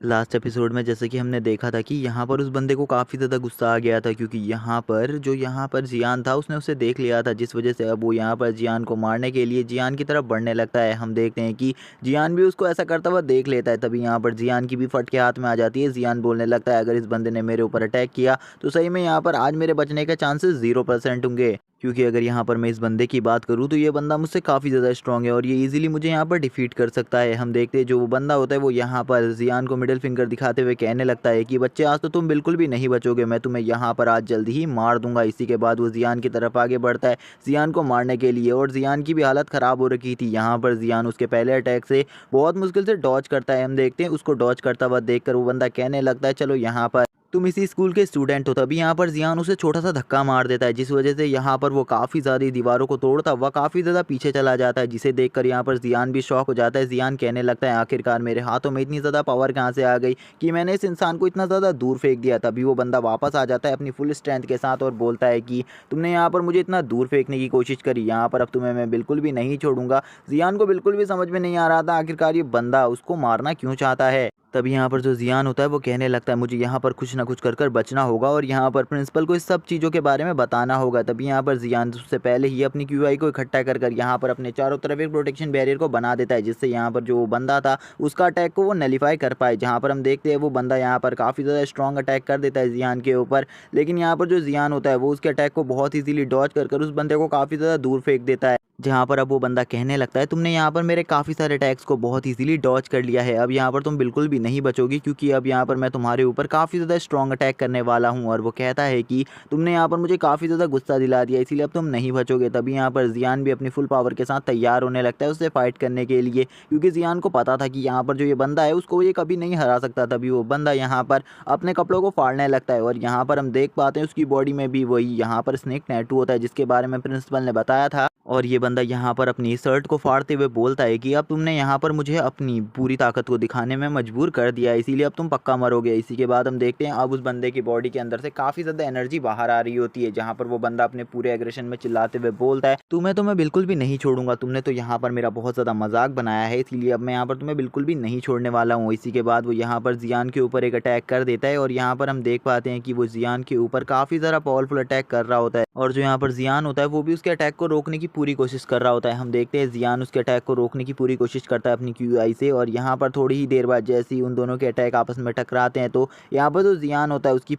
Last episode में जैसे कि हमने देखा था कि यहाँ पर उस बंदे को काफ़ी ज़्यादा गुस्सा आ गया था, क्योंकि यहाँ पर जियान था उसने उसे देख लिया था, जिस वजह से अब वो यहाँ पर जियान को मारने के लिए जियान की तरफ बढ़ने लगता है। हम देखते हैं कि जियान भी उसको ऐसा करता हुआ देख लेता है। तभी यहाँ पर जियान की भी फट के हाथ में आ जाती है। जियान बोलने लगता है अगर इस बंदे ने मेरे ऊपर अटैक किया तो सही में यहाँ पर आज मेरे बचने के चांसेस 0% होंगे, क्योंकि अगर यहाँ पर मैं इस बंदे की बात करूँ तो ये बंदा मुझसे काफ़ी ज़्यादा स्ट्रॉन्ग है और ये इजीली मुझे यहाँ पर डिफीट कर सकता है। हम देखते हैं जो वो बंदा होता है वो यहाँ पर जियान को मिडिल फिंगर दिखाते हुए कहने लगता है कि बच्चे आज तो तुम बिल्कुल भी नहीं बचोगे, मैं तुम्हें यहाँ पर आज जल्दी ही मार दूंगा। इसी के बाद वो जियान की तरफ आगे बढ़ता है जियान को मारने के लिए, और जियान की भी हालत ख़राब हो रखी थी। यहाँ पर जियान उसके पहले अटैक से बहुत मुश्किल से डॉज करता है। हम देखते हैं उसको डॉज करता हुआ देखकर वो बंदा कहने लगता है चलो यहाँ पर तुम इसी स्कूल के स्टूडेंट हो। तभी यहाँ पर जियान उसे छोटा सा धक्का मार देता है, जिस वजह से यहाँ पर वो काफ़ी ज़्यादा दीवारों को तोड़ता हुआ काफ़ी ज़्यादा पीछे चला जाता है, जिसे देखकर यहाँ पर जियान भी शॉक हो जाता है। जियान कहने लगता है आखिरकार मेरे हाथों में इतनी ज़्यादा पावर कहाँ से आ गई कि मैंने इस इंसान को इतना ज़्यादा दूर फेंक दिया। तभी वो बंदा वापस आ जाता है अपनी फुल स्ट्रेंथ के साथ और बोलता है कि तुमने यहाँ पर मुझे इतना दूर फेंकने की कोशिश करी, यहाँ पर अब तुम्हें मैं बिल्कुल भी नहीं छोड़ूंगा। जियान को बिल्कुल भी समझ में नहीं आ रहा था आखिरकार ये बंदा उसको मारना क्यों चाहता है। तभी यहाँ पर जो जियान होता है वो कहने लगता है मुझे यहाँ पर कुछ ना कुछ कर बचना होगा और यहाँ पर प्रिंसिपल को इस सब चीज़ों के बारे में बताना होगा। तभी यहाँ पर जियान उससे पहले ही अपनी क्यूआई को इकट्ठा कर यहाँ पर अपने चारों तरफ एक प्रोटेक्शन बैरियर को बना देता है, जिससे यहाँ पर जो बंदा था उसका अटैक को वो नलीफाई कर पाए। जहाँ पर हम देखते हैं वो बंदा यहाँ पर काफ़ी ज़्यादा स्ट्रॉन्ग अटैक कर देता है जियान के ऊपर, लेकिन यहाँ पर जो जियान होता है वो उसके अटैक को बहुत ईजीली डॉज कर उस बंदे को काफ़ी ज़्यादा दूर फेंक देता है। जहाँ पर अब वो बंदा कहने लगता है तुमने यहाँ पर मेरे काफ़ी सारे अटैक्स को बहुत इजीली डॉज कर लिया है, अब यहाँ पर तुम बिल्कुल भी नहीं बचोगी, क्योंकि अब यहाँ पर मैं तुम्हारे ऊपर काफ़ी ज़्यादा स्ट्रॉन्ग अटैक करने वाला हूँ। और वो कहता है कि तुमने यहाँ पर मुझे काफ़ी ज़्यादा गुस्सा दिला दिया, इसीलिए अब तुम नहीं बचोगे। तभी यहाँ पर जियान भी अपनी फुल पावर के साथ तैयार होने लगता है उससे फाइट करने के लिए, क्योंकि जियान को पता था कि यहाँ पर जो ये बंदा है उसको ये कभी नहीं हरा सकता। तभी वो बंदा यहाँ पर अपने कपड़ों को फाड़ने लगता है और यहाँ पर हम देख पाते हैं उसकी बॉडी में भी वही यहाँ पर स्नेक टैटू होता है, जिसके बारे में प्रिंसिपल ने बताया था। और ये बंदा यहाँ पर अपनी शर्ट को फाड़ते हुए बोलता है कि अब तुमने यहाँ पर मुझे अपनी पूरी ताकत को दिखाने में मजबूर कर दिया, इसीलिए अब तुम पक्का मरोगे। इसी के बाद हम देखते हैं अब उस बंदे की बॉडी के अंदर से काफ़ी ज़्यादा एनर्जी बाहर आ रही होती है, जहाँ पर वो बंदा अपने पूरे एग्रेशन में चिल्लाते हुए बोलता है तुम्हें तो मैं बिल्कुल भी नहीं छोड़ूंगा, तुमने तो यहाँ पर मेरा बहुत ज़्यादा मजाक बनाया है, इसलिए अब मैं यहाँ पर तुम्हें बिल्कुल भी नहीं छोड़ने वाला हूँ। इसी के बाद वो यहाँ पर जियान के ऊपर एक अटैक कर देता है और यहाँ पर हम देख पाते हैं कि वो जियान के ऊपर काफ़ी ज़्यादा पावरफुल अटैक कर रहा होता है, और जो यहाँ पर जियान होता है वो भी उसके अटैक को रोकने की पूरी कोशिश कर रहा होता है। हम देखते हैं जियान उसके अटैक को रोकने की पूरी कोशिश करता है अपनी क्यूआई से, और यहाँ पर थोड़ी ही देर बाद जैसे ही उन दोनों के अटैक आपस में टकराते हैं तो यहाँ पर जो जियान होता है उसकी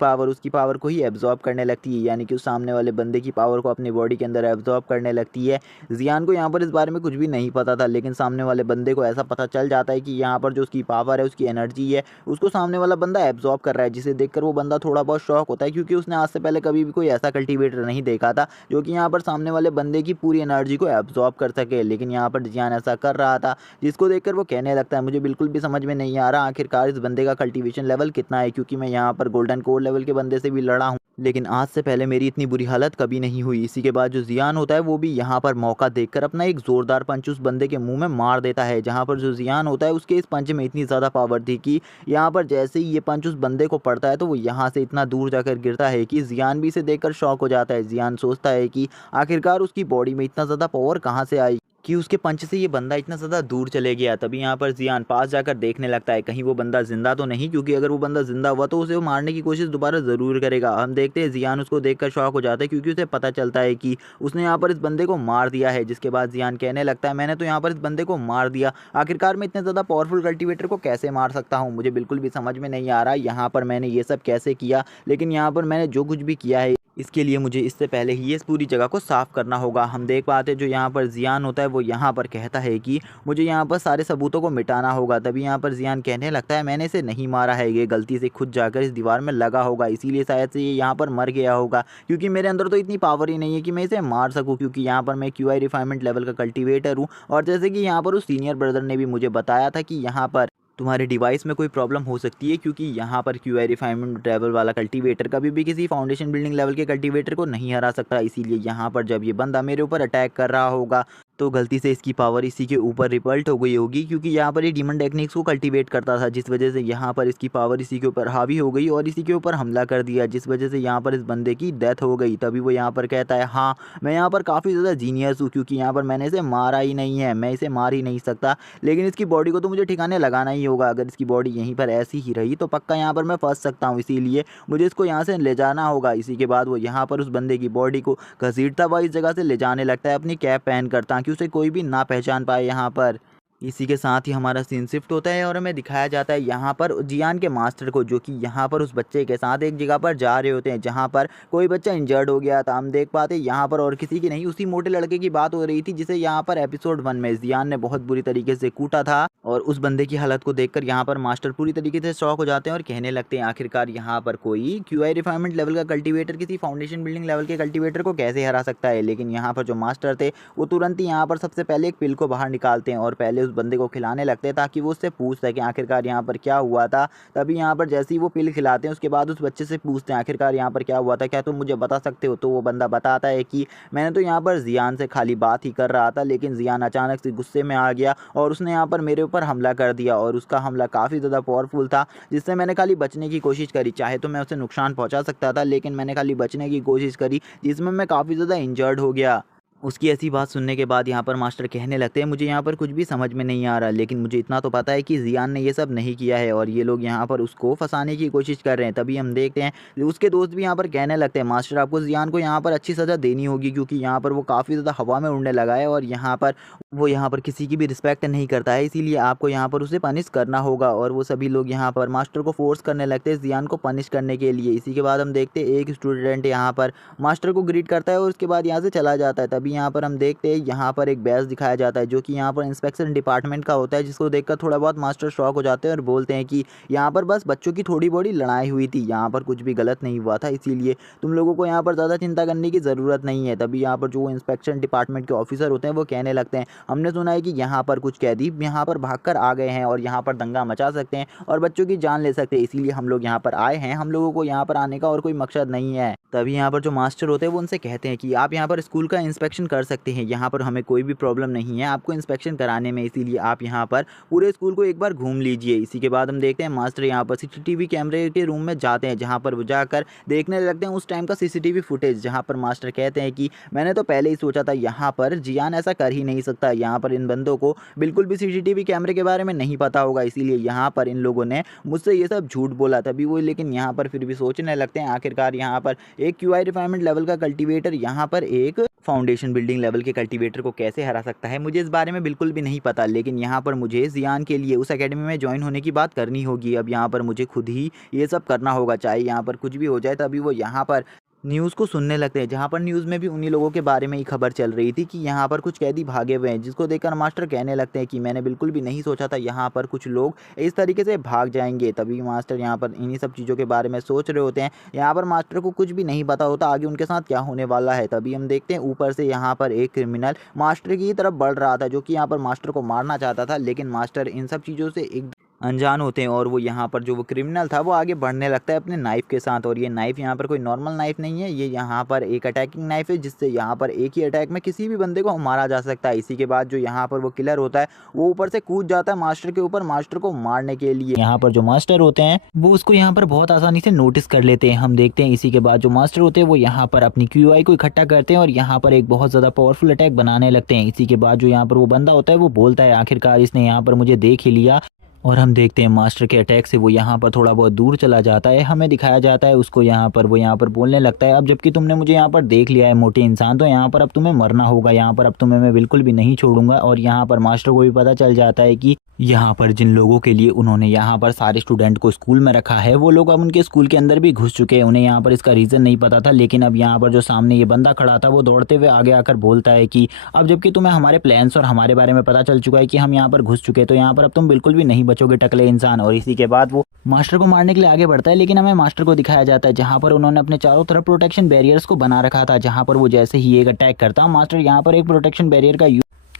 पावर को ही एब्जॉर्ब करने लगती है, यानी कि उस सामने वाले बंदे की पावर को अपनी बॉडी के अंदर एब्जॉर्ब करने लगती है। जियान को यहाँ पर इस बारे में कुछ भी नहीं पता था, लेकिन सामने वाले बंदे को ऐसा पता चल जाता है कि यहाँ पर जो उसकी पावर है उसकी एनर्जी है उसको सामने वाला बंदा एब्जॉर्ब कर रहा है, जिसे देखकर वो बंदा थोड़ा बहुत शॉक होता है, क्योंकि उसने आज से पहले कभी भी कोई ऐसा कल्टीवेटर नहीं देखा था जो कि यहाँ पर सामने वाले बंदे की पूरी एनर्जी को एब्जॉर्ब कर सके। लेकिन यहाँ पर जियान ऐसा कर रहा था, जिसको देखकर वो कहने लगता है मुझे बिल्कुल भी समझ में नहीं आ रहा आखिरकार इस बंदे का कल्टीवेशन लेवल कितना है, क्योंकि मैं यहाँ पर गोल्डन कोर लेवल के बंदे से भी लड़ा हूँ, लेकिन आज से पहले मेरी इतनी बुरी हालत कभी नहीं हुई। इसी के बाद जो जियान होता है वो भी यहाँ पर मौका देखकर अपना एक जोरदार पंच उस बंदे के मुंह में मार देता है। जहाँ पर जो जियान होता है उसके इस पंच में इतनी ज़्यादा पावर थी कि यहाँ पर जैसे ही ये पंच उस बंदे को पड़ता है तो वो यहाँ से इतना दूर जाकर गिरता है कि जियान भी इसे देखकर शॉक हो जाता है। जियान सोचता है कि आखिरकार उसकी बॉडी में इतना ज़्यादा पावर कहाँ से आई कि उसके पंच से ये बंदा इतना ज़्यादा दूर चले गया। तभी यहाँ पर जियान पास जाकर देखने लगता है कहीं वो बंदा जिंदा तो नहीं, क्योंकि अगर वो बंदा जिंदा हुआ तो उसे वो मारने की कोशिश दोबारा ज़रूर करेगा। हम देखते हैं जियान उसको देखकर शॉक हो जाता है, क्योंकि उसे पता चलता है कि उसने यहाँ पर इस बंदे को मार दिया है। जिसके बाद जियान कहने लगता है मैंने तो यहाँ पर इस बंदे को मार दिया, आखिरकार मैं इतने ज़्यादा पावरफुल कल्टीवेटर को कैसे मार सकता हूँ, मुझे बिल्कुल भी समझ में नहीं आ रहा यहाँ पर मैंने ये सब कैसे किया। लेकिन यहाँ पर मैंने जो कुछ भी किया है इसके लिए मुझे इससे पहले ही इस पूरी जगह को साफ करना होगा। हम देख पाते हैं जो यहाँ पर जियान होता है वो यहाँ पर कहता है कि मुझे यहाँ पर सारे सबूतों को मिटाना होगा। तभी यहाँ पर जियान कहने लगता है मैंने इसे नहीं मारा है, ये गलती से खुद जाकर इस दीवार में लगा होगा, इसीलिए शायद से ये यहाँ पर मर गया होगा, क्योंकि मेरे अंदर तो इतनी पावर ही नहीं है कि मैं इसे मार सकूँ, क्योंकि यहाँ पर मैं क्यूआई रिफाइनमेंट लेवल का कल्टीवेटर हूँ। और जैसे कि यहाँ पर उस सीनियर ब्रदर ने भी मुझे बताया था कि यहाँ पर तुम्हारे डिवाइस में कोई प्रॉब्लम हो सकती है, क्योंकि यहाँ पर क्यूआई रिफाइनमेंट लेवल वाला कल्टीवेटर कभी भी किसी फाउंडेशन बिल्डिंग लेवल के कल्टीवेटर को नहीं हरा सकता। इसीलिए यहाँ पर जब ये बंदा मेरे ऊपर अटैक कर रहा होगा तो गलती से इसकी पावर इसी के ऊपर रिपल्ट हो गई होगी, क्योंकि यहाँ पर ये डीमन टेक्निक्स को कल्टीवेट करता था, जिस वजह से यहाँ पर इसकी पावर इसी के ऊपर हावी हो गई और इसी के ऊपर हमला कर दिया, जिस वजह से यहाँ पर इस बंदे की डेथ हो गई। तभी वो यहाँ पर कहता है हाँ मैं यहाँ पर काफ़ी ज़्यादा जीनियस हूँ, क्योंकि यहाँ पर मैंने इसे मारा ही नहीं है, मैं इसे मार ही नहीं सकता, लेकिन इसकी बॉडी को तो मुझे ठिकाने लगाना ही होगा। अगर इसकी बॉडी यहीं पर ऐसी ही रही तो पक्का यहाँ पर मैं फंस सकता हूँ, इसीलिए मुझे इसको यहाँ से ले जाना होगा। इसी के बाद वो यहाँ पर उस बंदे की बॉडी को घसीटता हुआ इस जगह से ले जाने लगता है अपनी कैप पहन कर, ताकि उसे कोई भी ना पहचान पाए यहाँ पर। इसी के साथ ही हमारा सीन शिफ्ट होता है और हमें दिखाया जाता है यहाँ पर जियान के मास्टर को, जो कि यहाँ पर उस बच्चे के साथ एक जगह पर जा रहे होते हैं जहाँ पर कोई बच्चा इंजर्ड हो गया था। हम देख पाते हैं यहाँ पर और किसी की नहीं, उसी मोटे लड़के की बात हो रही थी जिसे यहाँ पर एपिसोड 1 में जियान ने बहुत बुरी तरीके से कूटा था। और उस बंदे की हालत को देखकर यहाँ पर मास्टर पूरी तरीके से शॉक हो जाते हैं और कहने लगते हैं आखिरकार यहाँ पर कोई क्यूआई रिफाइनमेंट लेवल का कल्टीवेटर किसी फाउंडेशन बिल्डिंग लेवल के कल्टीवेटर को कैसे हरा सकता है। लेकिन यहाँ पर जो मास्टर थे वो तुरंत ही यहाँ पर सबसे पहले एक पिल को बाहर निकालते हैं और पहले उस बंदे को खिलाने लगते हैं ताकि वो उससे पूछ सके आखिरकार यहाँ पर क्या हुआ था। तभी यहाँ पर जैसे ही वो पिल खिलाते हैं उसके बाद उस बच्चे से पूछते हैं आखिरकार यहाँ पर क्या हुआ था, क्या तुम मुझे बता सकते हो। तो वो बंदा बताता है कि मैंने तो यहाँ पर जियान से खाली बात ही कर रहा था, लेकिन जियान अचानक से गुस्से में आ गया और उसने यहाँ पर मेरे ऊपर हमला कर दिया और उसका हमला काफ़ी ज़्यादा पावरफुल था, जिससे मैंने खाली बचने की कोशिश करी। चाहे तो मैं उसे नुकसान पहुँचा सकता था, लेकिन मैंने खाली बचने की कोशिश करी, जिसमें मैं काफ़ी ज़्यादा इंजर्ड हो गया। उसकी ऐसी बात सुनने के बाद यहाँ पर मास्टर कहने लगते हैं मुझे यहाँ पर कुछ भी समझ में नहीं आ रहा, लेकिन मुझे इतना तो पता है कि जियान ने ये सब नहीं किया है और ये लोग यहाँ पर उसको फंसाने की कोशिश कर रहे हैं। तभी हम देखते हैं उसके दोस्त भी यहाँ पर कहने लगते हैं मास्टर आपको जियान को यहाँ पर अच्छी सज़ा देनी होगी, क्योंकि यहाँ पर वो काफ़ी ज़्यादा हवा में उड़ने लगा है और यहाँ पर वो यहाँ पर किसी की भी रिस्पेक्ट नहीं करता है, इसीलिए आपको यहाँ पर उसे पनिश करना होगा। और वो सभी लोग यहाँ पर मास्टर को फोर्स करने लगते हैं जियान को पनिश करने के लिए। इसी के बाद हम देखते हैं एक स्टूडेंट यहाँ पर मास्टर को ग्रीट करता है और उसके बाद यहाँ से चला जाता है। तभी यहाँ पर हम देखते हैं यहाँ पर एक बैच दिखाया जाता है जो कि यहाँ पर इंस्पेक्शन डिपार्टमेंट का होता है, जिसको देखकर थोड़ा बहुत मास्टर शॉक हो जाते हैं और बोलते हैं कि यहाँ पर बस बच्चों की थोड़ी बड़ी लड़ाई हुई थी, यहाँ पर कुछ भी गलत नहीं हुआ था, इसीलिए तुम लोगों को यहाँ पर ज़्यादा चिंता करने की ज़रूरत नहीं है। तभी यहाँ पर जो इंस्पेक्शन डिपार्टमेंट के ऑफिसर होते हैं वो कहने लगते हैं हमने सुना है कि यहाँ पर कुछ कैदी यहाँ पर भागकर आ गए हैं और यहाँ पर दंगा मचा सकते हैं और बच्चों की जान ले सकते हैं, इसीलिए हम लोग यहाँ पर आए हैं, हम लोगों को यहाँ पर आने का और कोई मकसद नहीं है। तभी यहाँ पर जो मास्टर होते हैं वो उनसे कहते हैं कि आप यहाँ पर स्कूल का इंस्पेक्शन कर सकते हैं, यहाँ पर हमें कोई भी प्रॉब्लम नहीं है आपको इंस्पेक्शन कराने में, इसीलिए आप यहाँ पर पूरे स्कूल को एक बार घूम लीजिए। इसी के बाद हम देखते हैं मास्टर यहाँ पर सीसीटीवी कैमरे के रूम में जाते हैं, जहाँ पर वो जाकर देखने लगते हैं उस टाइम का सीसीटीवी फुटेज, जहाँ पर मास्टर कहते हैं कि मैंने तो पहले ही सोचा था यहाँ पर जियान ऐसा कर ही नहीं सकता, यहाँ पर इन बंदों को बिल्कुल भी सीसीटीवी कैमरे के बारे में नहीं पता होगा, इसीलिए यहाँ पर इन लोगों ने मुझसे ये सब झूठ बोला। तभी वो लेकिन यहाँ पर फिर भी सोचने लगते हैं आखिरकार यहाँ पर एक क्यूआई रिफाइनमेंट लेवल का कल्टीवेटर यहाँ पर एक फाउंडेशन बिल्डिंग लेवल के कल्टीवेटर को कैसे हरा सकता है। मुझे इस बारे में बिल्कुल भी नहीं पता, लेकिन यहाँ पर मुझे जियान के लिए उस एकेडमी में ज्वाइन होने की बात करनी होगी। अब यहाँ पर मुझे खुद ही ये सब करना होगा, चाहे यहाँ पर कुछ भी हो जाए। तभी वो यहाँ पर न्यूज़ को सुनने लगते हैं, जहाँ पर न्यूज़ में भी उन्हीं लोगों के बारे में ही खबर चल रही थी कि यहाँ पर कुछ कैदी भागे हुए हैं, जिसको देखकर मास्टर कहने लगते हैं कि मैंने बिल्कुल भी नहीं सोचा था यहाँ पर कुछ लोग इस तरीके से भाग जाएंगे। तभी मास्टर यहाँ पर इन्हीं सब चीज़ों के बारे में सोच रहे होते हैं, यहाँ पर मास्टर को कुछ भी नहीं पता होता आगे उनके साथ क्या होने वाला है। तभी हम देखते हैं ऊपर से यहाँ पर एक क्रिमिनल मास्टर की तरफ बढ़ रहा था, जो कि यहाँ पर मास्टर को मारना चाहता था, लेकिन मास्टर इन सब चीज़ों से एक अनजान होते हैं और वो यहाँ पर जो वो क्रिमिनल था वो आगे बढ़ने लगता है अपने नाइफ़ के साथ। और ये नाइफ़ यहाँ पर कोई नॉर्मल नाइफ़ नहीं है, ये यहाँ पर एक अटैकिंग नाइफ़ है, जिससे यहाँ पर एक ही अटैक में किसी भी बंदे को मारा जा सकता है। इसी के बाद जो यहाँ पर वो किलर होता है वो ऊपर से कूद जाता है मास्टर के ऊपर, मास्टर को मारने के लिए। यहाँ पर जो मास्टर होते हैं वो उसको यहाँ पर बहुत आसानी से नोटिस कर लेते हैं। हम देखते हैं इसी के बाद जो मास्टर होते हैं वो यहाँ पर अपनी क्यूआई को इकट्ठा करते हैं और यहाँ पर एक बहुत ज़्यादा पावरफुल अटैक बनाने लगते हैं। इसी के बाद जो यहाँ पर वो बंदा होता है वो बोलता है आखिरकार इसने यहाँ पर मुझे देख ही लिया, और हम देखते हैं मास्टर के अटैक से वो यहाँ पर थोड़ा बहुत दूर चला जाता है। हमें दिखाया जाता है उसको यहाँ पर, वो यहाँ पर बोलने लगता है अब जबकि तुमने मुझे यहाँ पर देख लिया है मोटे इंसान, तो यहाँ पर अब तुम्हें मरना होगा, यहाँ पर अब तुम्हें मैं बिल्कुल भी नहीं छोड़ूंगा। और यहाँ पर मास्टर को भी पता चल जाता है कि यहाँ पर जिन लोगों के लिए उन्होंने यहाँ पर सारे स्टूडेंट को स्कूल में रखा है वो लोग अब उनके स्कूल के अंदर भी घुस चुके हैं। उन्हें यहाँ पर इसका रीज़न नहीं पता था, लेकिन अब यहाँ पर जो सामने ये बंदा खड़ा था वो दौड़ते हुए आगे आकर बोलता है कि अब जबकि तुम्हें हमारे प्लान्स और हमारे बारे में पता चल चुका है कि हम यहाँ पर घुस चुके हैं, तो यहाँ पर अब तुम बिल्कुल भी नहीं बचोगे टकले इंसान। और इसी के बाद वो मास्टर को मारने के लिए आगे बढ़ता है, लेकिन हमें मास्टर को दिखाया जाता है जहाँ पर उन्होंने अपने चारों तरफ प्रोटेक्शन बैरियर्स को बना रखा था, जहाँ पर वो जैसे ही एक अटैक करता मास्टर यहाँ पर एक प्रोटेक्शन बैरियर का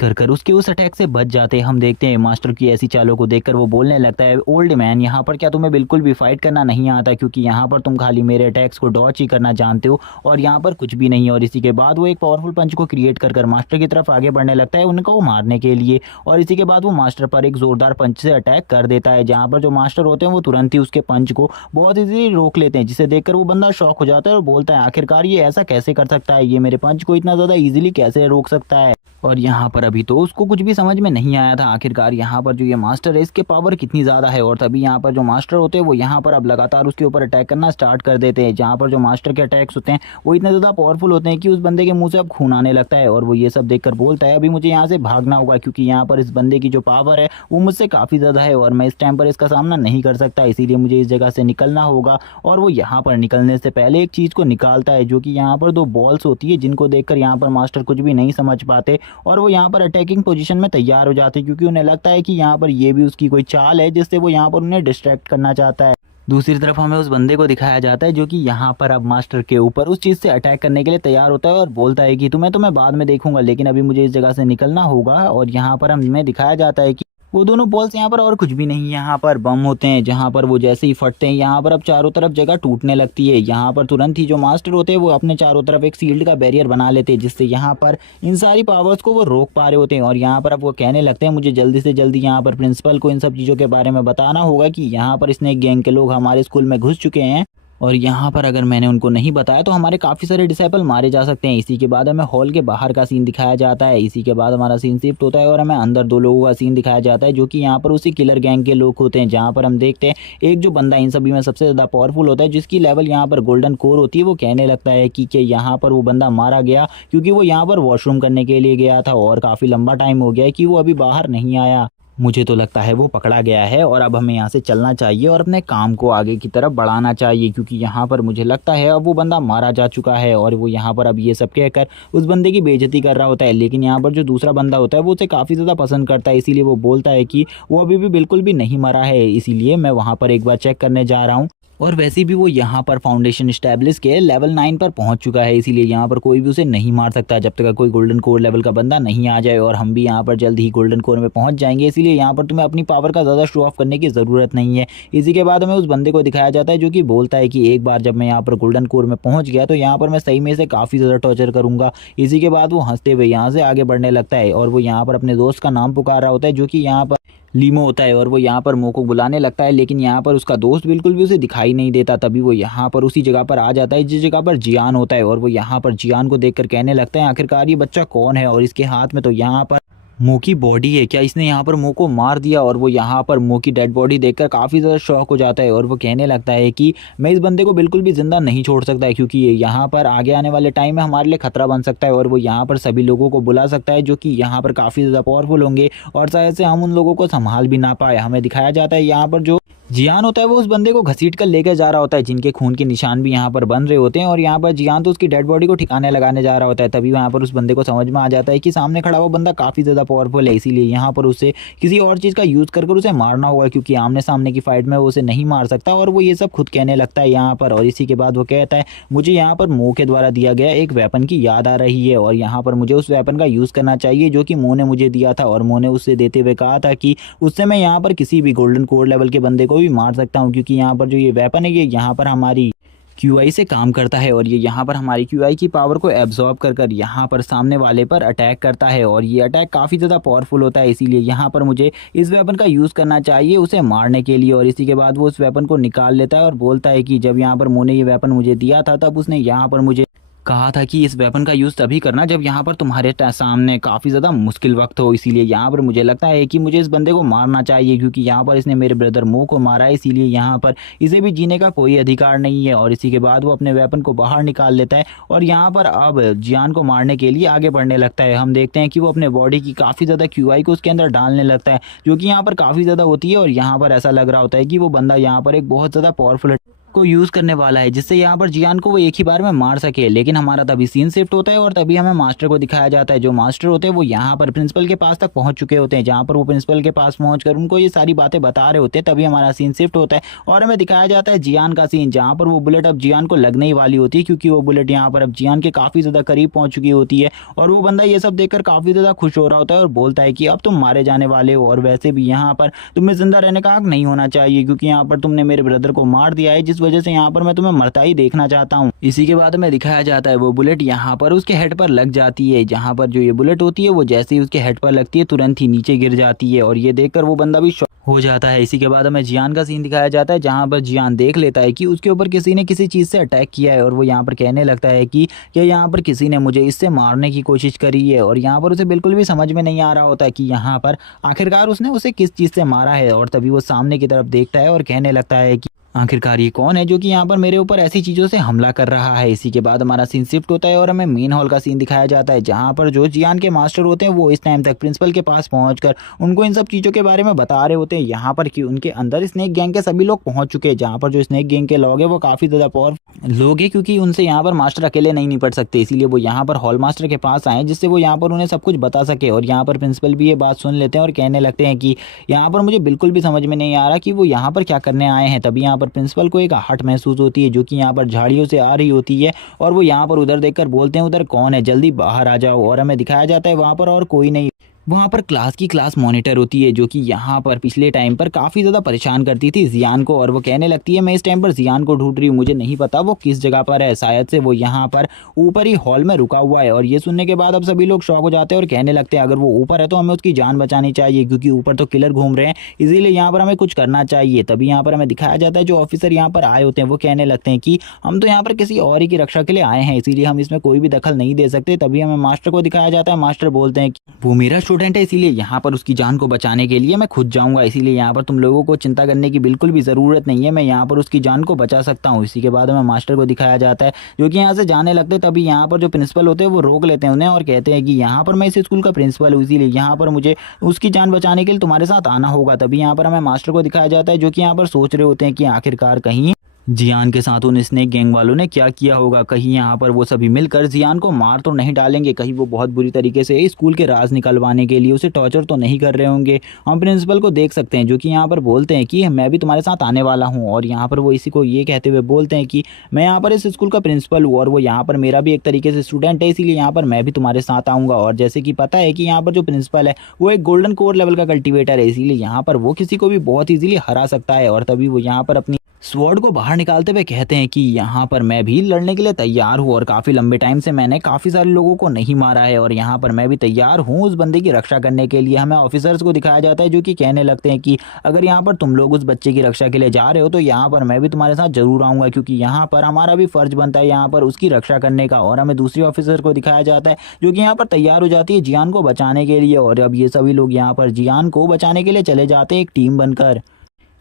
कर उसके उस अटैक से बच जाते हैं। हम देखते हैं मास्टर की ऐसी चालों को देखकर वो बोलने लगता है, ओल्ड मैन यहाँ पर क्या तुम्हें बिल्कुल भी फाइट करना नहीं आता, क्योंकि यहाँ पर तुम खाली मेरे अटैक्स को डॉच ही करना जानते हो और यहाँ पर कुछ भी नहीं है। और इसी के बाद वो एक पावरफुल पंच को क्रिएट कर मास्टर की तरफ आगे बढ़ने लगता है उनको मारने के लिए। और इसी के बाद वो मास्टर पर एक जोरदार पंच से अटैक कर देता है, जहाँ पर जो मास्टर होते हैं वो तुरंत ही उसके पंच को बहुत इजीली रोक लेते हैं, जिसे देखकर वो बंदा शॉक हो जाता है और बोलता है आखिरकार ये ऐसा कैसे कर सकता है, ये मेरे पंच को इतना ज़्यादा इजीली कैसे रोक सकता है। और यहाँ पर अभी तो उसको कुछ भी समझ में नहीं आया था आखिरकार यहाँ पर जो ये मास्टर है इसके पावर कितनी ज़्यादा है। और तभी यहाँ पर जो मास्टर होते हैं वो यहाँ पर अब लगातार उसके ऊपर अटैक करना स्टार्ट कर देते हैं, जहाँ पर जो मास्टर के अटैक्स होते हैं वो इतने ज़्यादा पावरफुल होते हैं कि उस बंदे के मुंह से अब खून आने लगता है। और वो ये सब देखकर बोलता है अभी मुझे यहाँ से भागना होगा, क्योंकि यहाँ पर इस बंदे की जो पावर है वो मुझसे काफ़ी ज़्यादा है और मैं इस टाइम पर इसका सामना नहीं कर सकता, इसीलिए मुझे इस जगह से निकलना होगा। और वो यहाँ पर निकलने से पहले एक चीज़ को निकालता है, जो कि यहाँ पर दो बॉल्स होती है, जिनको देखकर यहाँ पर मास्टर कुछ भी नहीं समझ पाते और वो यहाँ पर अटैकिंग पोजीशन में तैयार हो जाते हैं, क्योंकि उन्हें लगता है कि यहाँ पर ये भी उसकी कोई चाल है जिससे वो यहाँ पर उन्हें डिस्ट्रैक्ट करना चाहता है। दूसरी तरफ हमें उस बंदे को दिखाया जाता है जो कि यहाँ पर अब मास्टर के ऊपर उस चीज़ से अटैक करने के लिए तैयार होता है और बोलता है कि तुम्हें तो मैं बाद में देखूंगा, लेकिन अभी मुझे इस जगह से निकलना होगा। और यहाँ पर हमें दिखाया जाता है कि वो दोनों बॉल्स यहाँ पर और कुछ भी नहीं, यहाँ पर बम होते हैं, जहाँ पर वो जैसे ही फटते हैं यहाँ पर अब चारों तरफ जगह टूटने लगती है। यहाँ पर तुरंत ही जो मास्टर होते हैं वो अपने चारों तरफ एक शील्ड का बैरियर बना लेते हैं, जिससे यहाँ पर इन सारी पावर्स को वो रोक पा रहे होते हैं। और यहाँ पर अब वो कहने लगते हैं मुझे जल्दी से जल्दी यहाँ पर प्रिंसिपल को इन सब चीज़ों के बारे में बताना होगा कि यहाँ पर स्नेक गैंग के लोग हमारे स्कूल में घुस चुके हैं और यहाँ पर अगर मैंने उनको नहीं बताया तो हमारे काफ़ी सारे डिसेबल मारे जा सकते हैं। इसी के बाद हमें हॉल के बाहर का सीन दिखाया जाता है। इसी के बाद हमारा सीन शिफ्ट होता है और हमें अंदर दो लोगों का सीन दिखाया जाता है, जो कि यहाँ पर उसी किलर गैंग के लोग होते हैं, जहाँ पर हम देखते हैं एक जो बंदा इन सभी में सबसे ज़्यादा पावरफुल होता है, जिसकी लेवल यहाँ पर गोल्डन कोर होती है, वो कहने लगता है कि यहाँ पर वो बंदा मारा गया क्योंकि वो यहाँ पर वॉशरूम करने के लिए गया था और काफ़ी लंबा टाइम हो गया है कि वो अभी बाहर नहीं आया। मुझे तो लगता है वो पकड़ा गया है और अब हमें यहाँ से चलना चाहिए और अपने काम को आगे की तरफ बढ़ाना चाहिए, क्योंकि यहाँ पर मुझे लगता है अब वो बंदा मारा जा चुका है। और वो यहाँ पर अब ये सब कहकर उस बंदे की बेइज्जती कर रहा होता है, लेकिन यहाँ पर जो दूसरा बंदा होता है वो उसे काफ़ी ज़्यादा पसंद करता है, इसीलिए वो बोलता है कि वो अभी भी बिल्कुल भी नहीं मरा है, इसीलिए मैं वहाँ पर एक बार चेक करने जा रहा हूँ। और वैसे भी वो यहाँ पर फाउंडेशन स्टैब्लिश के लेवल 9 पर पहुँच चुका है, इसीलिए यहाँ पर कोई भी उसे नहीं मार सकता जब तक कोई गोल्डन कोर लेवल का बंदा नहीं आ जाए। और हम भी यहाँ पर जल्द ही गोल्डन कोर में पहुँच जाएंगे, इसीलिए यहाँ पर तुम्हें अपनी पावर का ज़्यादा शो ऑफ करने की ज़रूरत नहीं है। इसी के बाद हमें उस बंदे को दिखाया जाता है जो कि बोलता है कि एक बार जब मैं यहाँ पर गोल्डन कोर में पहुँच गया तो यहाँ पर मैं सही में से काफ़ी ज़्यादा टॉर्चर करूँगा। इसी के बाद वो हंसते हुए यहाँ से आगे बढ़ने लगता है और वो यहाँ पर अपने दोस्त का नाम पुकार रहा होता है, जो कि यहाँ पर लीमो होता है। और वो यहाँ पर मो को बुलाने लगता है, लेकिन यहाँ पर उसका दोस्त बिल्कुल भी उसे दिखाई नहीं देता। तभी वो यहाँ पर उसी जगह पर आ जाता है जिस जगह पर जियान होता है और वो यहाँ पर जियान को देखकर कहने लगता है आखिरकार ये बच्चा कौन है और इसके हाथ में तो यहाँ पर मो की बॉडी है, क्या इसने यहाँ पर मो को मार दिया। और वो यहाँ पर मो की डेड बॉडी देखकर काफ़ी ज़्यादा शॉक हो जाता है और वो कहने लगता है कि मैं इस बंदे को बिल्कुल भी ज़िंदा नहीं छोड़ सकता है, क्योंकि ये यहाँ पर आगे आने वाले टाइम में हमारे लिए खतरा बन सकता है। और वो यहाँ पर सभी लोगों को बुला सकता है जो कि यहाँ पर काफ़ी ज़्यादा पावरफुल होंगे और शायद से हम उन लोगों को संभाल भी ना पाए। हमें दिखाया जाता है यहाँ पर जो जियान होता है वो उस बंदे को घसीट कर लेकर जा रहा होता है, जिनके खून के निशान भी यहाँ पर बन रहे होते हैं। और यहाँ पर जियान तो उसकी डेड बॉडी को ठिकाने लगाने जा रहा होता है। तभी वहाँ पर उस बंदे को समझ में आ जाता है कि सामने खड़ा हुआ बंदा काफ़ी ज़्यादा पावरफुल है, इसीलिए यहाँ पर उसे किसी और चीज़ का यूज़ कर उसे मारना होगा, क्योंकि आमने सामने की फाइट में वो उसे नहीं मार सकता। और वो ये सब खुद कहने लगता है यहाँ पर। और इसी के बाद वो कहता है मुझे यहाँ पर मो के द्वारा दिया गया एक वेपन की याद आ रही है और यहाँ पर मुझे उस वेपन का यूज़ करना चाहिए जो कि मो ने मुझे दिया था। और मो ने उससे देते हुए कहा था कि उससे मैं यहाँ पर किसी भी गोल्डन कोर लेवल के बंदे को भी मार सकता हूँ, क्योंकि यहाँ पर जो ये वेपन है ये यहाँ पर हमारी क्यूआई से काम करता है और ये यहाँ पर हमारी क्यूआई की पावर को एब्जॉर्ब कर यहाँ पर सामने वाले पर अटैक करता है और ये अटैक काफ़ी ज़्यादा पावरफुल होता है, इसीलिए यहाँ पर मुझे इस वेपन का यूज़ करना चाहिए उसे मारने के लिए। और इसी के बाद वो उस वेपन को निकाल लेता है और बोलता है कि जब यहाँ पर मो ने ये वेपन मुझे दिया था तब उसने यहाँ पर मुझे कहा था कि इस वेपन का यूज़ तभी करना जब यहाँ पर तुम्हारे सामने काफ़ी ज़्यादा मुश्किल वक्त हो। इसीलिए यहाँ पर मुझे लगता है कि मुझे इस बंदे को मारना चाहिए, क्योंकि यहाँ पर इसने मेरे ब्रदर मो को मारा है, इसीलिए यहाँ पर इसे भी जीने का कोई अधिकार नहीं है। और इसी के बाद वो अपने वेपन को बाहर निकाल लेता है और यहाँ पर अब जियान को मारने के लिए आगे बढ़ने लगता है। हम देखते हैं कि वो अपने बॉडी की काफ़ी ज़्यादा क्यूआई को उसके अंदर डालने लगता है, जो कि यहाँ पर काफ़ी ज़्यादा होती है। और यहाँ पर ऐसा लग रहा होता है कि वो बंदा यहाँ पर एक बहुत ज़्यादा पावरफुल को यूज करने वाला है, जिससे यहाँ पर जियान को वो एक ही बार में मार सके। लेकिन हमारा तभी सीन शिफ्ट होता है और तभी हमें मास्टर को दिखाया जाता है। जो मास्टर होते हैं वो यहाँ पर प्रिंसिपल के पास तक पहुंच चुके होते हैं, जहाँ पर वो प्रिंसिपल के पास पहुंचकर उनको ये सारी बातें बता रहे होते हैं। तभी हमारा सीन शिफ्ट होता है और हमें दिखाया जाता है जियान का सीन, जहाँ पर वो बुलेट अब जियान को लगने ही वाली होती है, क्योंकि वो बुलेट यहाँ पर अब जियान के काफी ज्यादा करीब पहुंच चुकी होती है। और वो बंदा ये सब देखकर काफी ज्यादा खुश हो रहा होता है और बोलता है कि अब तुम मारे जाने वाले हो, और वैसे भी यहाँ पर तुम्हें जिंदा रहने का हक नहीं होना चाहिए, क्योंकि यहाँ पर तुमने मेरे ब्रदर को मार दिया है, जिस वजह से यहाँ पर मैं तुम्हें मरता ही देखना चाहता हूँ। इसी के बाद में दिखाया जाता है वो बुलेट यहाँ पर उसके हेड पर लग जाती है, जहाँ पर जो ये बुलेट होती है वो जैसे ही उसके हेड पर लगती है तुरंत ही नीचे गिर जाती है, और ये देखकर वो बंदा भी शॉक हो जाता है। इसी के बाद हमें जियान का सीन दिखाया जाता है, जहाँ पर जियान देख लेता है कि उसके ऊपर किसी ने किसी चीज से अटैक किया है, और वो यहाँ पर कहने लगता है कि यहाँ पर किसी ने मुझे इससे मारने की कोशिश करी है। और यहाँ पर उसे बिल्कुल भी समझ में नहीं आ रहा होता है कि यहाँ पर आखिरकार उसने उसे किस चीज से मारा है। और तभी वो सामने की तरफ देखता है और कहने लगता है कि आखिरकार ये कौन है जो कि यहाँ पर मेरे ऊपर ऐसी चीजों से हमला कर रहा है। इसी के बाद हमारा सीन शिफ्ट होता है और हमें मेन हॉल का सीन दिखाया जाता है, जहाँ पर जो जियान के मास्टर होते हैं वो इस टाइम तक प्रिंसिपल के पास पहुंचकर उनको इन सब चीजों के बारे में बता रहे होते हैं, यहाँ पर कि उनके अंदर स्नेक गैंग के सभी लोग पहुंच चुके हैं। जहाँ पर जो स्नेक गैंग के लोग हैं वो काफी ज्यादा पावरफुल लोग हैं, क्योंकि उनसे यहाँ पर मास्टर अकेले नहीं निपट सकते, इसीलिए वो यहाँ पर हॉल मास्टर के पास आए, जिससे वो यहाँ पर उन्हें सब कुछ बता सके। और यहाँ पर प्रिंसिपल भी ये बात सुन लेते हैं और कहने लगते हैं कि यहाँ पर मुझे बिल्कुल भी समझ में नहीं आ रहा कि वो यहाँ पर क्या करने आए हैं। तभी यहाँ पर प्रिंसिपल को एक आहट महसूस होती है, जो कि यहाँ पर झाड़ियों से आ रही होती है, और वो यहाँ पर उधर देखकर बोलते हैं उधर कौन है, जल्दी बाहर आ जाओ। और हमें दिखाया जाता है वहाँ पर और कोई नहीं, वहाँ पर क्लास मॉनिटर होती है, जो कि यहाँ पर पिछले टाइम पर काफ़ी ज़्यादा परेशान करती थी जियान को। और वो कहने लगती है मैं इस टाइम पर जियान को ढूंढ रही हूँ, मुझे नहीं पता वो किस जगह पर है, शायद से वो यहाँ पर ऊपर ही हॉल में रुका हुआ है। और ये सुनने के बाद अब सभी लोग शॉक हो जाते हैं और कहने लगते हैं अगर वो ऊपर है तो हमें उसकी जान बचानी चाहिए, क्योंकि ऊपर तो किलर घूम रहे हैं, इसीलिए यहाँ पर हमें कुछ करना चाहिए। तभी यहाँ पर हमें दिखाया जाता है जो ऑफिसर यहाँ पर आए होते हैं वो कहने लगते हैं कि हम तो यहाँ पर किसी और ही की रक्षा के लिए आए हैं, इसीलिए हम इसमें कोई भी दखल नहीं दे सकते। तभी हमें मास्टर को दिखाया जाता है, मास्टर बोलते हैं कि वो मेरा स्टूडेंट है, इसीलिए यहाँ पर उसकी जान को बचाने के लिए मैं खुद जाऊंगा, इसीलिए यहाँ पर तुम लोगों को चिंता करने की बिल्कुल भी ज़रूरत नहीं है, मैं यहाँ पर उसकी जान को बचा सकता हूँ। इसी के बाद हमें मास्टर को दिखाया जाता है जो कि यहाँ से जाने लगते हैं। तभी यहाँ पर जो प्रिंसिपल होते हैं वो रोक लेते हैं उन्हें और कहते हैं कि यहाँ पर मैं इस स्कूल का प्रिंसिपल हूँ, इसीलिए यहाँ पर मुझे उसकी जान बचाने के लिए तुम्हारे साथ आना होगा। तभी यहाँ पर हमें मास्टर को दिखाया जाता है जो कि यहाँ पर सोच रहे होते हैं कि आखिरकार कहीं जियान के साथ उन स्नेक गैंग वालों ने क्या किया होगा, कहीं यहाँ पर वो सभी मिलकर जियान को मार तो नहीं डालेंगे, कहीं वो बहुत बुरी तरीके से स्कूल के राज निकलवाने के लिए उसे टॉर्चर तो नहीं कर रहे होंगे। हम प्रिंसिपल को देख सकते हैं जो कि यहाँ पर बोलते हैं कि मैं भी तुम्हारे साथ आने वाला हूँ, और यहाँ पर वो इसी को ये कहते हुए बोलते हैं कि मैं यहाँ पर इस स्कूल का प्रिंसिपल हूँ और वो यहाँ पर मेरा भी एक तरीके से स्टूडेंट है, इसीलिए यहाँ पर मैं भी तुम्हारे साथ आऊँगा। और जैसे कि पता है कि यहाँ पर जो प्रिंसिपल है वो एक गोल्डन कोर लेवल का कल्टिवेटर है, इसीलिए यहाँ पर वो किसी को भी बहुत ईजिली हरा सकता है। और तभी वो यहाँ पर अपनी स्वॉर्ड को बाहर निकालते हुए कहते हैं कि यहाँ पर मैं भी लड़ने के लिए तैयार हूँ, और काफ़ी लंबे टाइम से मैंने काफ़ी सारे लोगों को नहीं मारा है, और यहाँ पर मैं भी तैयार हूँ उस बंदे की रक्षा करने के लिए। हमें ऑफिसर्स को दिखाया जाता है जो कि कहने लगते हैं कि अगर यहाँ पर तुम लोग उस बच्चे की रक्षा के लिए जा रहे हो तो यहाँ पर मैं भी तुम्हारे साथ जरूर आऊँगा, क्योंकि यहाँ पर हमारा भी फर्ज बनता है यहाँ पर उसकी रक्षा करने का। और हमें दूसरी ऑफिसर को दिखाया जाता है जो कि यहाँ पर तैयार हो जाती है जियान को बचाने के लिए, और अब ये सभी लोग यहाँ पर जियान को बचाने के लिए चले जाते हैं एक टीम बनकर।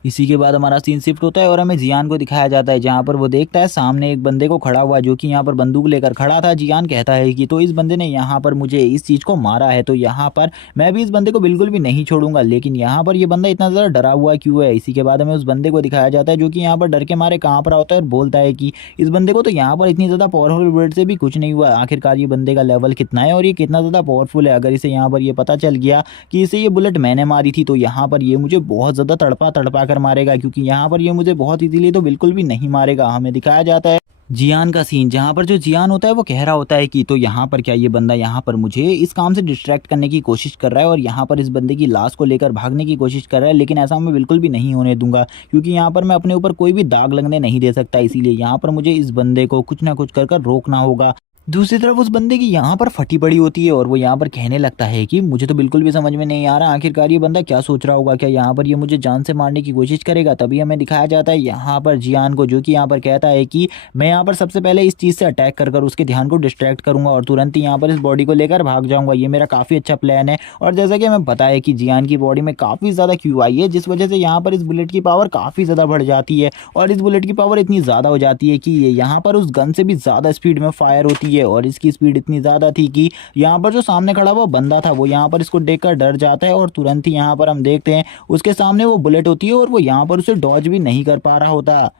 इसी के बाद हमारा सीन शिफ्ट होता है और हमें जियान को दिखाया जाता है, जहाँ पर वो देखता है सामने एक बंदे को खड़ा हुआ जो कि यहाँ पर बंदूक लेकर खड़ा था। जियान कहता है कि तो इस बंदे ने यहाँ पर मुझे इस चीज़ को मारा है, तो यहाँ पर मैं भी इस बंदे को बिल्कुल भी नहीं छोड़ूंगा, लेकिन यहाँ पर ये बंदा इतना ज़्यादा डरा हुआ क्यों है। इसी के बाद हमें उस बंदे को दिखाया जाता है जो कि यहाँ पर डर के मारे काँप रहा होता है और बोलता है कि इस बंदे को तो यहाँ पर इतनी ज़्यादा पावरफुल बुलेट से भी कुछ नहीं हुआ, आखिरकार ये बंदे का लेवल कितना है और ये कितना ज़्यादा पावरफुल है। अगर इसे यहाँ पर ये पता चल गया कि इसे ये बुलेट मैंने मारी थी तो यहाँ पर ये मुझे बहुत ज़्यादा तड़पा तड़पा कर मारेगा, क्योंकि यहाँ पर ये मुझे बहुत इजीली तो बिल्कुल भी नहीं मारेगा। हमें दिखाया जाता है जियान का सीन, जहाँ पर जो जियान होता है वो कह रहा होता है कि तो यहाँ पर क्या ये बंदा यहाँ पर मुझे इस काम से डिस्ट्रैक्ट करने की कोशिश कर रहा है और यहाँ पर इस बंदे की लाश को लेकर भागने की कोशिश कर रहा है, लेकिन ऐसा मैं बिल्कुल भी नहीं होने दूंगा, क्योंकि यहाँ पर मैं अपने ऊपर कोई भी दाग लगने नहीं दे सकता, इसीलिए यहाँ पर मुझे इस बंदे को कुछ ना कुछ कर रोकना होगा। दूसरी तरफ उस बंदे की यहाँ पर फटी पड़ी होती है और वो यहाँ पर कहने लगता है कि मुझे तो बिल्कुल भी समझ में नहीं आ रहा आखिरकार ये बंदा क्या सोच रहा होगा, क्या यहाँ पर ये मुझे जान से मारने की कोशिश करेगा। तभी हमें दिखाया जाता है यहाँ पर जियान को जो कि यहाँ पर कहता है कि मैं यहाँ पर सबसे पहले इस चीज़ से अटैक कर उसके ध्यान को डिस्ट्रैक्ट करूंगा और तुरंत ही यहाँ पर इस बॉडी को लेकर भाग जाऊंगा, ये मेरा काफ़ी अच्छा प्लान है। और जैसा कि हमें पता है कि जियान की बॉडी में काफ़ी ज़्यादा QI है, जिस वजह से यहाँ पर इस बुलेट की पावर काफ़ी ज़्यादा बढ़ जाती है और इस बुलेट की पावर इतनी ज़्यादा हो जाती है कि ये यहाँ पर उस गन से भी ज़्यादा स्पीड में फायर होती है, और इसकी स्पीड इतनी ज्यादा थी कि यहाँ पर जो सामने खड़ा हुआ बंदा था वो यहाँ पर इसको देखकर डर जाता है और तुरंत ही यहाँ पर हम देखते हैं उसके सामने वो बुलेट होती है और वो यहाँ पर उसे डॉज भी नहीं कर पा रहा होता।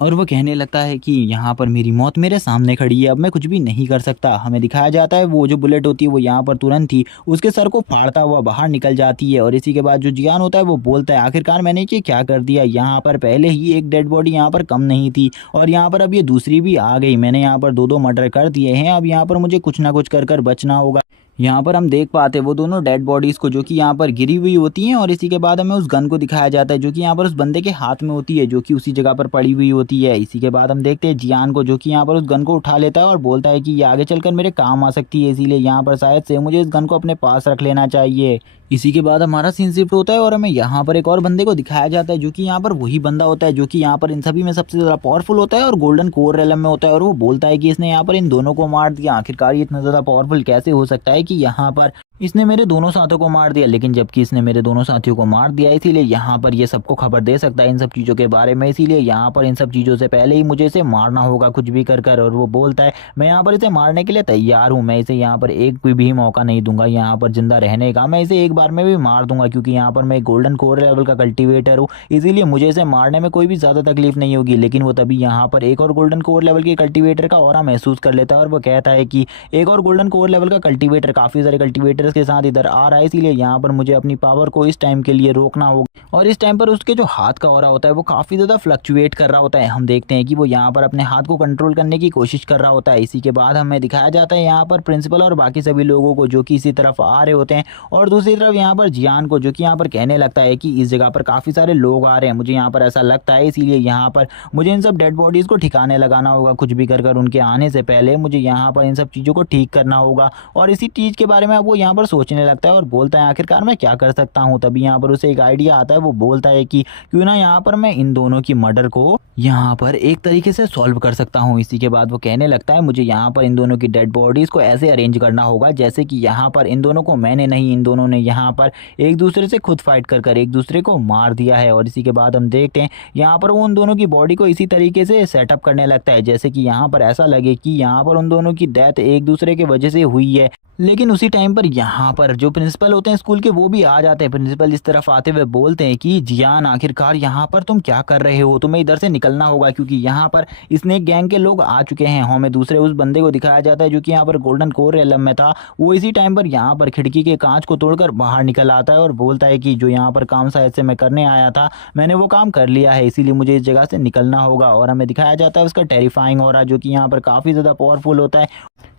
और वो कहने लगता है कि यहाँ पर मेरी मौत मेरे सामने खड़ी है, अब मैं कुछ भी नहीं कर सकता। हमें दिखाया जाता है वो जो बुलेट होती है वो यहाँ पर तुरंत ही उसके सर को फाड़ता हुआ बाहर निकल जाती है। और इसी के बाद जो जियान होता है वो बोलता है आखिरकार मैंने ये क्या कर दिया, यहाँ पर पहले ही एक डेड बॉडी यहाँ पर कम नहीं थी और यहाँ पर अब ये दूसरी भी आ गई। मैंने यहाँ पर दो दो मर्डर कर दिए हैं, अब यहाँ पर मुझे कुछ ना कुछ कर कर बचना होगा। यहाँ पर हम देख पाते हैं वो दोनों डेड बॉडीज को जो कि यहाँ पर गिरी हुई होती हैं। और इसी के बाद हमें उस गन को दिखाया जाता है जो कि यहाँ पर उस बंदे के हाथ में होती है, जो कि उसी जगह पर पड़ी हुई होती है। इसी के बाद हम देखते हैं जियान को जो कि यहाँ पर उस गन को उठा लेता है और बोलता है कि ये आगे चलकर मेरे काम आ सकती है, इसीलिए यहाँ पर शायद से मुझे इस गन को अपने पास रख लेना चाहिए। इसी के बाद हमारा सीन शिफ्ट होता है और हमें यहाँ पर एक और बंदे को दिखाया जाता है जो कि यहाँ पर वही बंदा होता है जो कि यहाँ पर इन सभी में सबसे ज़्यादा पावरफुल होता है और गोल्डन कोर रेलम में होता है। और वो बोलता है कि इसने यहाँ पर इन दोनों को मार दिया, आखिरकार ये इतना ज़्यादा पावरफुल कैसे हो सकता है कि यहाँ पर इसने मेरे दोनों साथियों को मार दिया। लेकिन जबकि इसने मेरे दोनों साथियों को मार दिया इसीलिए यहाँ पर ये सबको खबर दे सकता है इन सब चीज़ों के बारे में, इसीलिए यहाँ पर इन सब चीज़ों से पहले ही मुझे इसे मारना होगा कुछ भी कर कर। और वो बोलता है मैं यहाँ पर इसे मारने के लिए तैयार हूँ, मैं इसे यहाँ पर एक भी मौका नहीं दूंगा यहाँ पर जिंदा रहने का, मैं इसे एक बार में भी मार दूंगा क्योंकि यहाँ पर मैं गोल्डन कोर लेवल का कल्टिवेटर हूँ, इसीलिए मुझे इसे मारने में कोई भी ज़्यादा तकलीफ नहीं होगी। लेकिन वो तभी यहाँ पर एक और गोल्डन कोर लेवल के कल्टिवेटर का ऑरा महसूस कर लेता है और वो कहता है कि एक और गोल्डन कोर लेवल का कल्टिवेटर काफ़ी सारे कल्टिवेटर्स के साथ इधर आ रहा है, इसीलिए यहाँ पर मुझे अपनी पावर को इस टाइम के लिए रोकना होगा। और इस टाइम पर उसके जो हाथ का ऑरा होता है वो काफ़ी ज़्यादा फ्लक्चुएट कर रहा होता है। हम देखते हैं कि वो यहाँ पर अपने हाथ को कंट्रोल करने की कोशिश कर रहा होता है। इसी के बाद हमें दिखाया जाता है यहाँ पर प्रिंसिपल और बाकी सभी लोगों को जो कि इसी तरफ आ रहे होते हैं और दूसरी तरफ यहाँ पर जियान को जो कि यहाँ पर कहने लगता है कि इस जगह पर काफ़ी सारे लोग आ रहे हैं, मुझे यहाँ पर ऐसा लगता है, इसीलिए यहाँ पर मुझे इन सब डेड बॉडीज़ को ठिकाने लगाना होगा, कुछ भी कर कर उनके आने से पहले मुझे यहाँ पर इन सब चीज़ों को ठीक करना होगा। और इसी चीज़ के बारे में वो यहाँ पर सोचने लगता है और बोलता है आखिरकार मैं क्या कर सकता हूँ। तभी यहाँ पर उसे एक आइडिया आता है, वो बोलता है कि क्यों ना यहाँ पर मैं इन दोनों की मर्डर को यहाँ पर एक तरीके से सॉल्व कर सकता हूँ। इसी के बाद वो कहने लगता है मुझे यहाँ पर इन दोनों की डेड बॉडीज़ को ऐसे अरेंज करना होगा जैसे कि यहाँ पर इन दोनों को मैंने नहीं, इन दोनों ने यहाँ पर एक दूसरे से खुद फाइट कर कर एक दूसरे को मार दिया है। और इसी के बाद हम देखते हैं यहाँ पर वो उन दोनों की बॉडी को इसी तरीके से सेटअप करने लगता है जैसे कि यहाँ पर ऐसा लगे कि यहाँ पर उन दोनों की डेथ एक दूसरे के वजह से हुई है। लेकिन उसी टाइम पर यहाँ पर जो प्रिंसिपल होते हैं स्कूल के वो भी आ जाते हैं। प्रिंसिपल इस तरफ आते हुए बोलते हैं कि जियान आखिरकार यहाँ पर तुम क्या कर रहे हो, तुम्हें इधर से निकलना होगा क्योंकि यहाँ पर स्नेक गैंग के लोग आ चुके हैं। हमें दूसरे उस बंदे को दिखाया जाता है जो कि यहाँ पर गोल्डन कोर एलम में था, वो इसी टाइम पर यहाँ पर खिड़की के कांच को तोड़कर बाहर निकल आता है और बोलता है कि जो यहाँ पर काम शायद से मैं करने आया था मैंने वो काम कर लिया है, इसीलिए मुझे इस जगह से निकलना होगा। और हमें दिखाया जाता है उसका टेरिफाइंग ऑरा जो कि यहाँ पर काफ़ी ज़्यादा पावरफुल होता है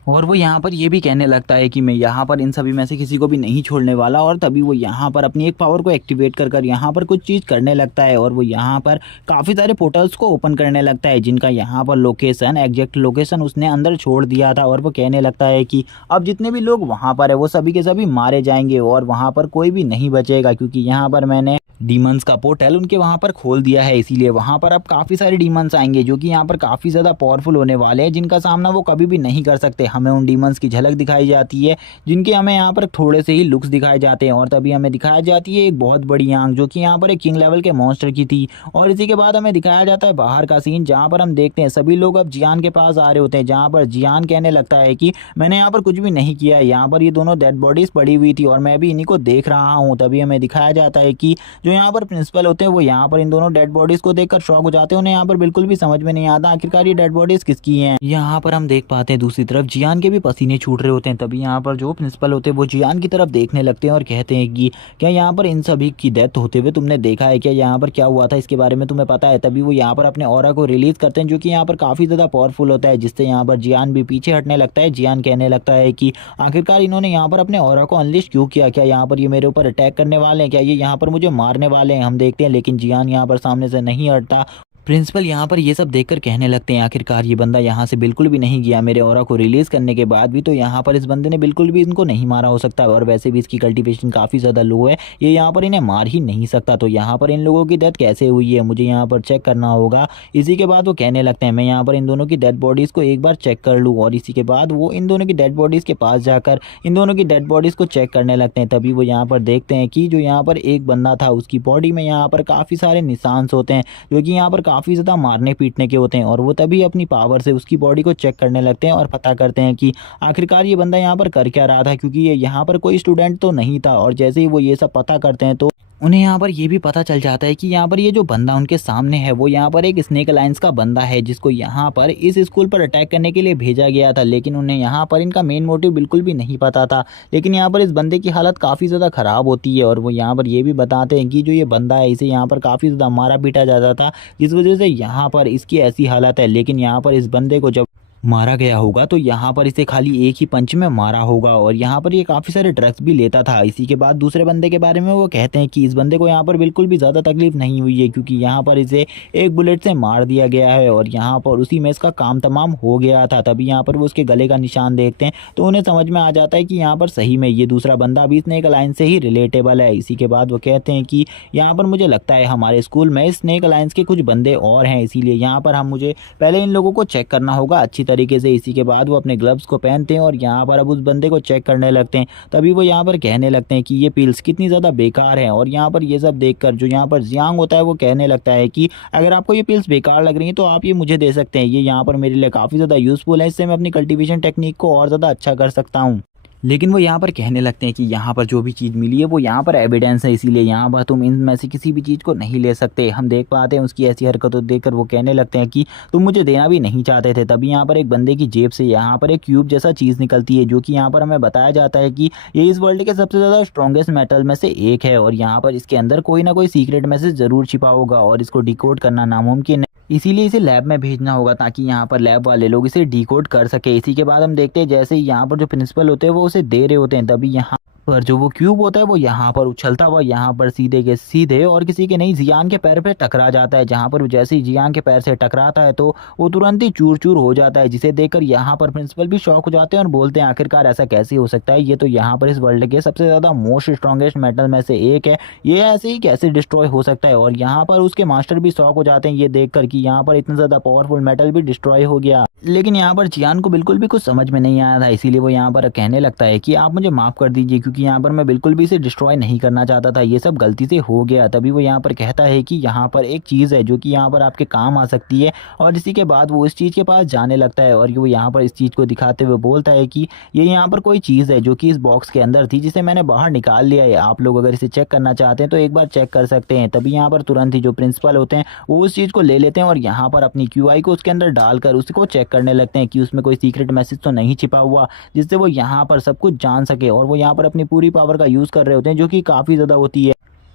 और वो यहाँ पर ये भी कहने लगता है कि मैं यहाँ पर इन सभी में से किसी को भी नहीं छोड़ने वाला। और तभी वो यहाँ पर अपनी एक पावर को एक्टिवेट कर कर यहाँ पर कुछ चीज़ करने लगता है और वो यहाँ पर काफ़ी सारे पोर्टल्स को ओपन करने लगता है जिनका यहाँ पर लोकेशन एग्जैक्ट लोकेशन उसने अंदर छोड़ दिया था। और वो कहने लगता है कि अब जितने भी लोग वहाँ पर है वो सभी के सभी मारे जाएंगे और वहाँ पर कोई भी नहीं बचेगा क्योंकि यहाँ पर मैंने डीमंस का पोर्टल उनके वहाँ पर खोल दिया है, इसीलिए वहाँ पर अब काफ़ी सारे डीमंस आएंगे जो कि यहाँ पर काफ़ी ज़्यादा पावरफुल होने वाले हैं जिनका सामना वो कभी भी नहीं कर सकते। हमें उन डीमंस की झलक दिखाई जाती है जिनके हमें यहाँ पर थोड़े से ही लुक्स दिखाए जाते हैं और तभी हमें दिखाया जाती है एक बहुत बड़ी आंख जो कि यहाँ पर एक किंग लेवल के मॉन्स्टर की थी। और इसी के बाद हमें दिखाया जाता है बाहर का सीन जहाँ पर हम देखते हैं सभी लोग अब जियान के पास आ रहे होते हैं, जहाँ पर जियान कहने लगता है कि मैंने यहाँ पर कुछ भी नहीं किया है, यहाँ पर ये दोनों डेड बॉडीज पड़ी हुई थी और मैं भी इन्हीं को देख रहा हूँ। तभी हमें दिखाया जाता है कि जो यहाँ पर प्रिंसिपल होते हैं वो यहाँ पर इन दोनों डेड बॉडीज को देखकर शॉक हो जाते हैं, उन्हें यहाँ पर बिल्कुल भी समझ में नहीं आता आखिरकार ये डेड बॉडीज किसकी हैं। यहाँ पर हम देख पाते हैं दूसरी तरफ जियान के भी पसीने छूट रहे होते हैं। तभी यहाँ पर जो प्रिंसिपल होते हैं वो जियान की तरफ देखने लगते हैं और कहते हैं कि क्या यहाँ पर इन सभी की डेथ होते हुए तुमने देखा है, क्या यहाँ पर क्या हुआ था इसके बारे में तुम्हें पता है। तभी वो यहाँ पर अपने ऑरा को रिलीज करते हैं जो कि यहाँ पर काफ़ी ज़्यादा पावरफुल होता है जिससे यहाँ पर जियान भी पीछे हटने लगता है। जियान कहने लगता है कि आखिरकार इन्होंने यहाँ पर अपने ऑरा को अनलिश क्यों किया, क्या यहाँ पर ये मेरे ऊपर अटैक करने वाले हैं, क्या ये यहाँ पर मुझे मारने वाले हैं। हम देखते हैं लेकिन जियान यहाँ पर सामने से नहीं हटता। प्रिंसिपल यहाँ पर ये सब देखकर कहने लगते हैं आखिरकार ये बंदा यहाँ से बिल्कुल भी नहीं गया, मेरे ऑरा को रिलीज़ करने के बाद भी तो यहाँ पर इस बंदे ने बिल्कुल भी इनको नहीं मारा हो सकता और वैसे भी इसकी कल्टीवेशन काफ़ी ज़्यादा लो है, ये यहाँ पर इन्हें मार ही नहीं सकता। तो यहाँ पर इन लोगों की डेथ कैसे हुई है मुझे यहाँ पर चेक करना होगा। इसी के बाद वो कहने लगते हैं मैं यहाँ पर इन दोनों की डेड बॉडीज़ को एक बार चेक कर लूँ और इसी के बाद वो इन दोनों की डेड बॉडीज़ के पास जाकर इन दोनों की डेड बॉडीज़ को चेक करने लगते हैं। तभी वो यहाँ पर देखते हैं कि जो यहाँ पर एक बंदा था उसकी बॉडी में यहाँ पर काफ़ी सारे निशान होते हैं जो कि यहाँ पर काफ़ी ज़्यादा मारने पीटने के होते हैं और वो तभी अपनी पावर से उसकी बॉडी को चेक करने लगते हैं और पता करते हैं कि आखिरकार ये बंदा यहाँ पर कर क्या रहा था क्योंकि ये यहाँ पर कोई स्टूडेंट तो नहीं था। और जैसे ही वो ये सब पता करते हैं तो उन्हें यहाँ पर ये भी पता चल जाता है कि यहाँ पर ये जो बंदा उनके सामने है वो यहाँ पर एक स्नेक अलायंस का बंदा है, जिसको यहाँ पर इस स्कूल पर अटैक करने के लिए भेजा गया था। लेकिन उन्हें यहाँ पर इनका मेन मोटिव बिल्कुल भी नहीं पता था। लेकिन यहाँ पर इस बंदे की हालत काफ़ी ज़्यादा ख़राब होती है और वो यहाँ पर ये भी बताते हैं कि जो ये बंदा है इसे यहाँ पर काफ़ी ज़्यादा मारा पीटा जाता था, जिस वजह से यहाँ पर इसकी ऐसी हालत है। लेकिन यहाँ पर इस बंदे को जब मारा गया होगा तो यहाँ पर इसे खाली एक ही पंच में मारा होगा और यहाँ पर ये काफ़ी सारे ड्रग्स भी लेता था। इसी के बाद दूसरे बंदे के बारे में वो कहते हैं कि इस बंदे को यहाँ पर बिल्कुल भी ज़्यादा तकलीफ नहीं हुई है, क्योंकि यहाँ पर इसे एक बुलेट से मार दिया गया है और यहाँ पर उसी में इसका काम तमाम हो गया था। तभी यहाँ पर वो उसके गले का निशान देखते हैं तो उन्हें समझ में आ जाता है कि यहाँ पर सही में ये दूसरा बंदा भी स्नेक अलायंस से ही रिलेटेबल है। इसी के बाद वो कहते हैं कि यहाँ पर मुझे लगता है हमारे स्कूल में स्नेक अलायंस के कुछ बंदे और हैं, इसीलिए यहाँ पर मुझे पहले इन लोगों को चेक करना होगा अच्छी तरीके से। इसी के बाद वो अपने ग्लव्स को पहनते हैं और यहाँ पर अब उस बंदे को चेक करने लगते हैं। तभी वो यहाँ पर कहने लगते हैं कि ये पिल्स कितनी ज़्यादा बेकार हैं और यहाँ पर ये सब देखकर जो यहाँ पर जियांग होता है वो कहने लगता है कि अगर आपको ये पिल्स बेकार लग रही हैं तो आप ये मुझे दे सकते हैं, ये यहाँ पर मेरे लिए काफ़ी ज़्यादा यूज़फुल है, इससे मैं अपनी कल्टीवेशन टेक्निक को और ज़्यादा अच्छा कर सकता हूँ। लेकिन वो यहाँ पर कहने लगते हैं कि यहाँ पर जो भी चीज़ मिली है वो यहाँ पर एविडेंस है, इसीलिए यहाँ पर तुम इनमें से किसी भी चीज़ को नहीं ले सकते। हम देख पाते हैं उसकी ऐसी हरकतों देखकर वो कहने लगते हैं कि तुम मुझे देना भी नहीं चाहते थे। तभी यहाँ पर एक बंदे की जेब से यहाँ पर एक क्यूब जैसा चीज़ निकलती है, जो कि यहाँ पर हमें बताया जाता है कि ये इस वर्ल्ड के सबसे ज़्यादा स्ट्रॉन्गेस्ट मेटल में से एक है और यहाँ पर इसके अंदर कोई ना कोई सीक्रेट मैसेज ज़रूर छिपा होगा और इसको डिकोड करना नामुमकिन है। इसीलिए इसे लैब में भेजना होगा ताकि यहाँ पर लैब वाले लोग इसे डिकोड कर सके। इसी के बाद हम देखते हैं जैसे ही यहाँ पर जो प्रिंसिपल होते हैं वो उसे दे रहे होते हैं, तभी यहाँ पर जो वो क्यूब होता है वो यहाँ पर उछलता हुआ यहाँ पर सीधे के सीधे और किसी के नहीं जियान के पैर पे टकरा जाता है। जहाँ पर जैसे ही जियान के पैर से टकराता है तो वो तुरंत ही चूर चूर हो जाता है, जिसे देखकर यहाँ पर प्रिंसिपल भी शॉक हो जाते हैं और बोलते हैं आखिरकार ऐसा कैसे हो सकता है, ये तो यहाँ पर इस वर्ल्ड के सबसे ज़्यादा मोस्ट स्ट्रॉन्गेस्ट मेटल में से एक है, ये ऐसे ही कैसे डिस्ट्रॉय हो सकता है। और यहाँ पर उसके मास्टर भी शॉक हो जाते हैं ये देखकर कि यहाँ पर इतना ज़्यादा पावरफुल मेटल भी डिस्ट्रॉय हो गया। लेकिन यहाँ पर जियान को बिल्कुल भी कुछ समझ में नहीं आया था, इसीलिए वो यहाँ पर कहने लगता है कि आप मुझे माफ़ कर दीजिए, क्योंकि यहाँ पर मैं बिल्कुल भी इसे डिस्ट्रॉय नहीं करना चाहता था, ये सब गलती से हो गया। तभी वो यहाँ पर कहता है कि यहाँ पर एक चीज़ है जो कि यहाँ पर आपके काम आ सकती है और इसी के बाद वो इस चीज़ के पास जाने लगता है और वो यहाँ पर इस चीज़ को दिखाते हुए बोलता है कि ये यहाँ पर कोई चीज़ है जो कि इस बॉक्स के अंदर थी, जिसे मैंने बाहर निकाल लिया है, आप लोग अगर इसे चेक करना चाहते हैं तो एक बार चेक कर सकते हैं। तभी यहाँ पर तुरंत ही जो प्रिंसिपल होते हैं वो उस चीज़ को ले लेते हैं और यहाँ पर अपनी QI को उसके अंदर डालकर उसको चेक करने लगते हैं कि उसमें कोई सीक्रेट मैसेज तो नहीं छिपा हुआ, जिससे वो यहाँ पर सब कुछ जान सके। और वो यहाँ पर अपनी पूरी पावर का यूज़ कर रहे होते हैं जो कि काफ़ी ज़्यादा होती है।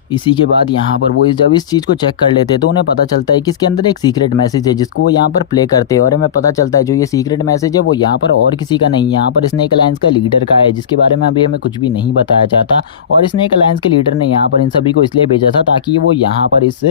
इसी के बाद यहाँ पर वो जब इस चीज़ को चेक कर लेते हैं तो उन्हें पता चलता है कि इसके अंदर एक सीक्रेट मैसेज है, जिसको वो यहाँ पर प्ले करते हैं और हमें पता चलता है जो ये सीक्रेट मैसेज है वो यहाँ पर और किसी का नहीं, यहाँ पर स्नेक अलायंस का लीडर का है, जिसके बारे में अभी हमें कुछ भी नहीं बताया जाता। और स्नेक अलायंस के लीडर ने यहाँ पर इन सभी को इसलिए भेजा था ताकि वो यहाँ पर इस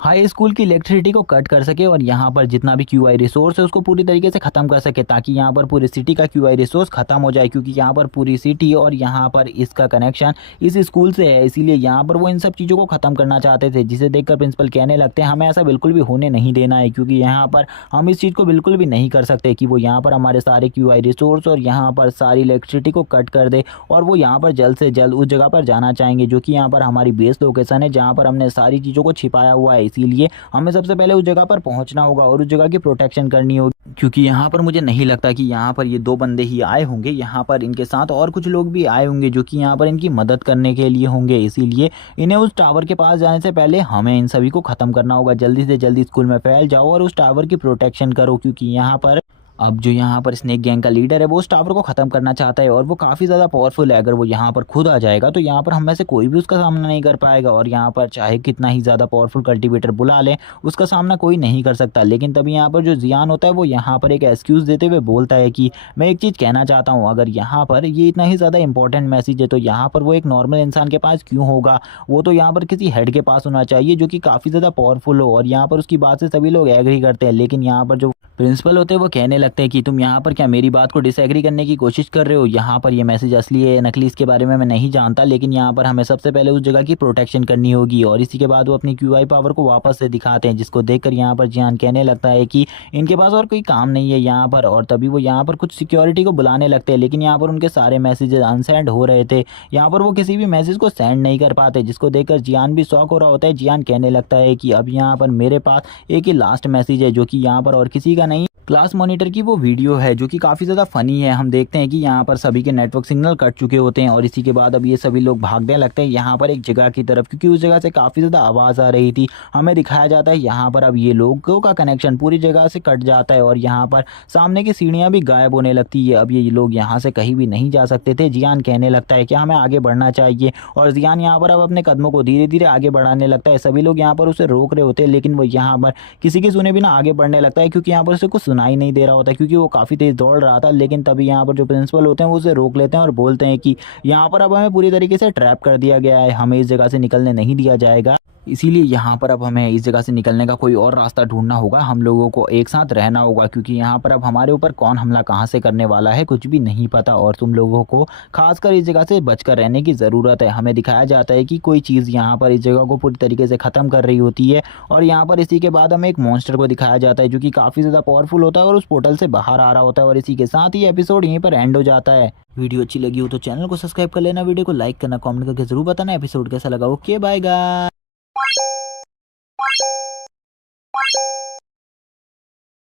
हाई स्कूल की इलेक्ट्रिसिटी को कट कर सके और यहाँ पर जितना भी QI रिसोर्स है उसको पूरी तरीके से ख़त्म कर सके, ताकि यहाँ पर पूरी सिटी का QI रिसोर्स ख़त्म हो जाए, क्योंकि यहाँ पर पूरी सिटी और यहाँ पर इसका कनेक्शन इस स्कूल से है। इसीलिए यहाँ पर वो इन सब चीज़ों को ख़त्म करना चाहते थे, जिसे देखकर प्रिंसिपल कहने लगते हैं हमें ऐसा बिल्कुल भी होने नहीं देना है, क्योंकि यहाँ पर हम इस चीज़ को बिल्कुल भी नहीं कर सकते कि वो यहाँ पर हमारे सारे QI रिसोर्स और यहाँ पर सारी इलेक्ट्रिसिटी को कट कर दे और वो यहाँ पर जल्द से जल्द उस जगह पर जाना चाहेंगे जो कि यहाँ पर हमारी बेस लोकेशन है, जहाँ पर हमने सारी चीज़ों को छिपाया हुआ है। इसीलिए हमें सबसे पहले उस जगह पर पहुंचना होगा और उस जगह की प्रोटेक्शन करनी होगी, क्योंकि यहाँ पर मुझे नहीं लगता कि यहाँ पर ये 2 बंदे ही आए होंगे, यहाँ पर इनके साथ और कुछ लोग भी आए होंगे जो कि यहाँ पर इनकी मदद करने के लिए होंगे। इसीलिए इन्हें उस टावर के पास जाने से पहले हमें इन सभी को ख़त्म करना होगा। जल्दी से जल्दी स्कूल में फैल जाओ और उस टावर की प्रोटेक्शन करो, क्योंकि यहाँ पर अब जो यहाँ पर स्नेक गैंग का लीडर है वो उस टावर को ख़त्म करना चाहता है और वो काफ़ी ज़्यादा पावरफुल है। अगर वो यहाँ पर खुद आ जाएगा तो यहाँ पर हम में से कोई भी उसका सामना नहीं कर पाएगा और यहाँ पर चाहे कितना ही ज़्यादा पावरफुल कल्टीवेटर बुला लें उसका सामना कोई नहीं कर सकता। लेकिन तभी यहाँ पर जो जियान होता है वो यहाँ पर एक एक्सक्यूज़ देते हुए बोलता है कि मैं एक चीज़ कहना चाहता हूँ, अगर यहाँ पर ये इतना ही ज़्यादा इंपॉर्टेंट मैसेज है तो यहाँ पर वो एक नॉर्मल इंसान के पास क्यों होगा, वो तो यहाँ पर किसी हेड के पास होना चाहिए जो कि काफ़ी ज़्यादा पावरफुल हो। और यहाँ पर उसकी बात से सभी लोग एग्री करते हैं, लेकिन यहाँ पर जो प्रिंसिपल होते हैं वो कहने लगते हैं कि तुम यहाँ पर क्या मेरी बात को डिसएग्री करने की कोशिश कर रहे हो, यहाँ पर ये मैसेज असली है या नकली इसके बारे में मैं नहीं जानता, लेकिन यहाँ पर हमें सबसे पहले उस जगह की प्रोटेक्शन करनी होगी। और इसी के बाद वो अपनी QI पावर को वापस से दिखाते हैं, जिसको देखकर यहाँ पर जियान कहने लगता है कि इनके पास और कोई काम नहीं है यहाँ पर। और तभी वो यहाँ पर कुछ सिक्योरिटी को बुलाने लगते हैं, लेकिन यहाँ पर उनके सारे मैसेजेस अनसेंड हो रहे थे, यहाँ पर वो किसी भी मैसेज को सेंड नहीं कर पाते, जिसको देखकर जियान भी शॉक हो रहा होता है। जियान कहने लगता है कि अब यहाँ पर मेरे पास एक ही लास्ट मैसेज है जो कि यहाँ पर और किसी का नहीं, क्लास मॉनिटर की वो वीडियो है जो कि काफ़ी ज़्यादा फ़नी है। हम देखते हैं कि यहाँ पर सभी के नेटवर्क सिग्नल कट चुके होते हैं और इसी के बाद अब ये सभी लोग भागने लगते हैं यहाँ पर एक जगह की तरफ, क्योंकि उस जगह से काफ़ी ज़्यादा आवाज़ आ रही थी। हमें दिखाया जाता है यहाँ पर अब ये लोगों का कनेक्शन पूरी जगह से कट जाता है और यहाँ पर सामने की सीढ़ियाँ भी गायब होने लगती है। अब ये लोग यहाँ से कहीं भी नहीं जा सकते थे। जियान कहने लगता है कि हमें आगे बढ़ना चाहिए और जियान यहाँ पर अब अपने कदमों को धीरे धीरे आगे बढ़ाने लगता है। सभी लोग यहाँ पर उसे रोक रहे होते हैं लेकिन वो यहाँ पर किसी की सुने बिना आगे बढ़ने लगता है, क्योंकि यहाँ पर उसे कुछ सुनाई नहीं दे रहा होता, क्योंकि वो काफ़ी तेज़ दौड़ रहा था। लेकिन तभी यहाँ पर जो प्रिंसिपल होते हैं वो उसे रोक लेते हैं और बोलते हैं कि यहाँ पर अब हमें पूरी तरीके से ट्रैप कर दिया गया है, हमें इस जगह से निकलने नहीं दिया जाएगा। इसीलिए यहाँ पर अब हमें इस जगह से निकलने का कोई और रास्ता ढूंढना होगा। हम लोगों को एक साथ रहना होगा, क्योंकि यहाँ पर अब हमारे ऊपर कौन हमला कहाँ से करने वाला है कुछ भी नहीं पता और तुम लोगों को खासकर इस जगह से बचकर रहने की ज़रूरत है। हमें दिखाया जाता है कि कोई चीज़ यहाँ पर इस जगह को पूरी तरीके से ख़त्म कर रही होती है और यहाँ पर इसी के बाद हमें एक मॉन्स्टर को दिखाया जाता है जो कि काफ़ी ज़्यादा पावरफुल होता है और उस पोर्टल से बाहर आ रहा होता है। और इसी के साथ ही एपिसोड यहीं पर एंड हो जाता है। वीडियो अच्छी लगी हो तो चैनल को सब्सक्राइब कर लेना, वीडियो को लाइक करना, कमेंट करके जरूर बताना एपिसोड कैसा लगा। Okay bye guys.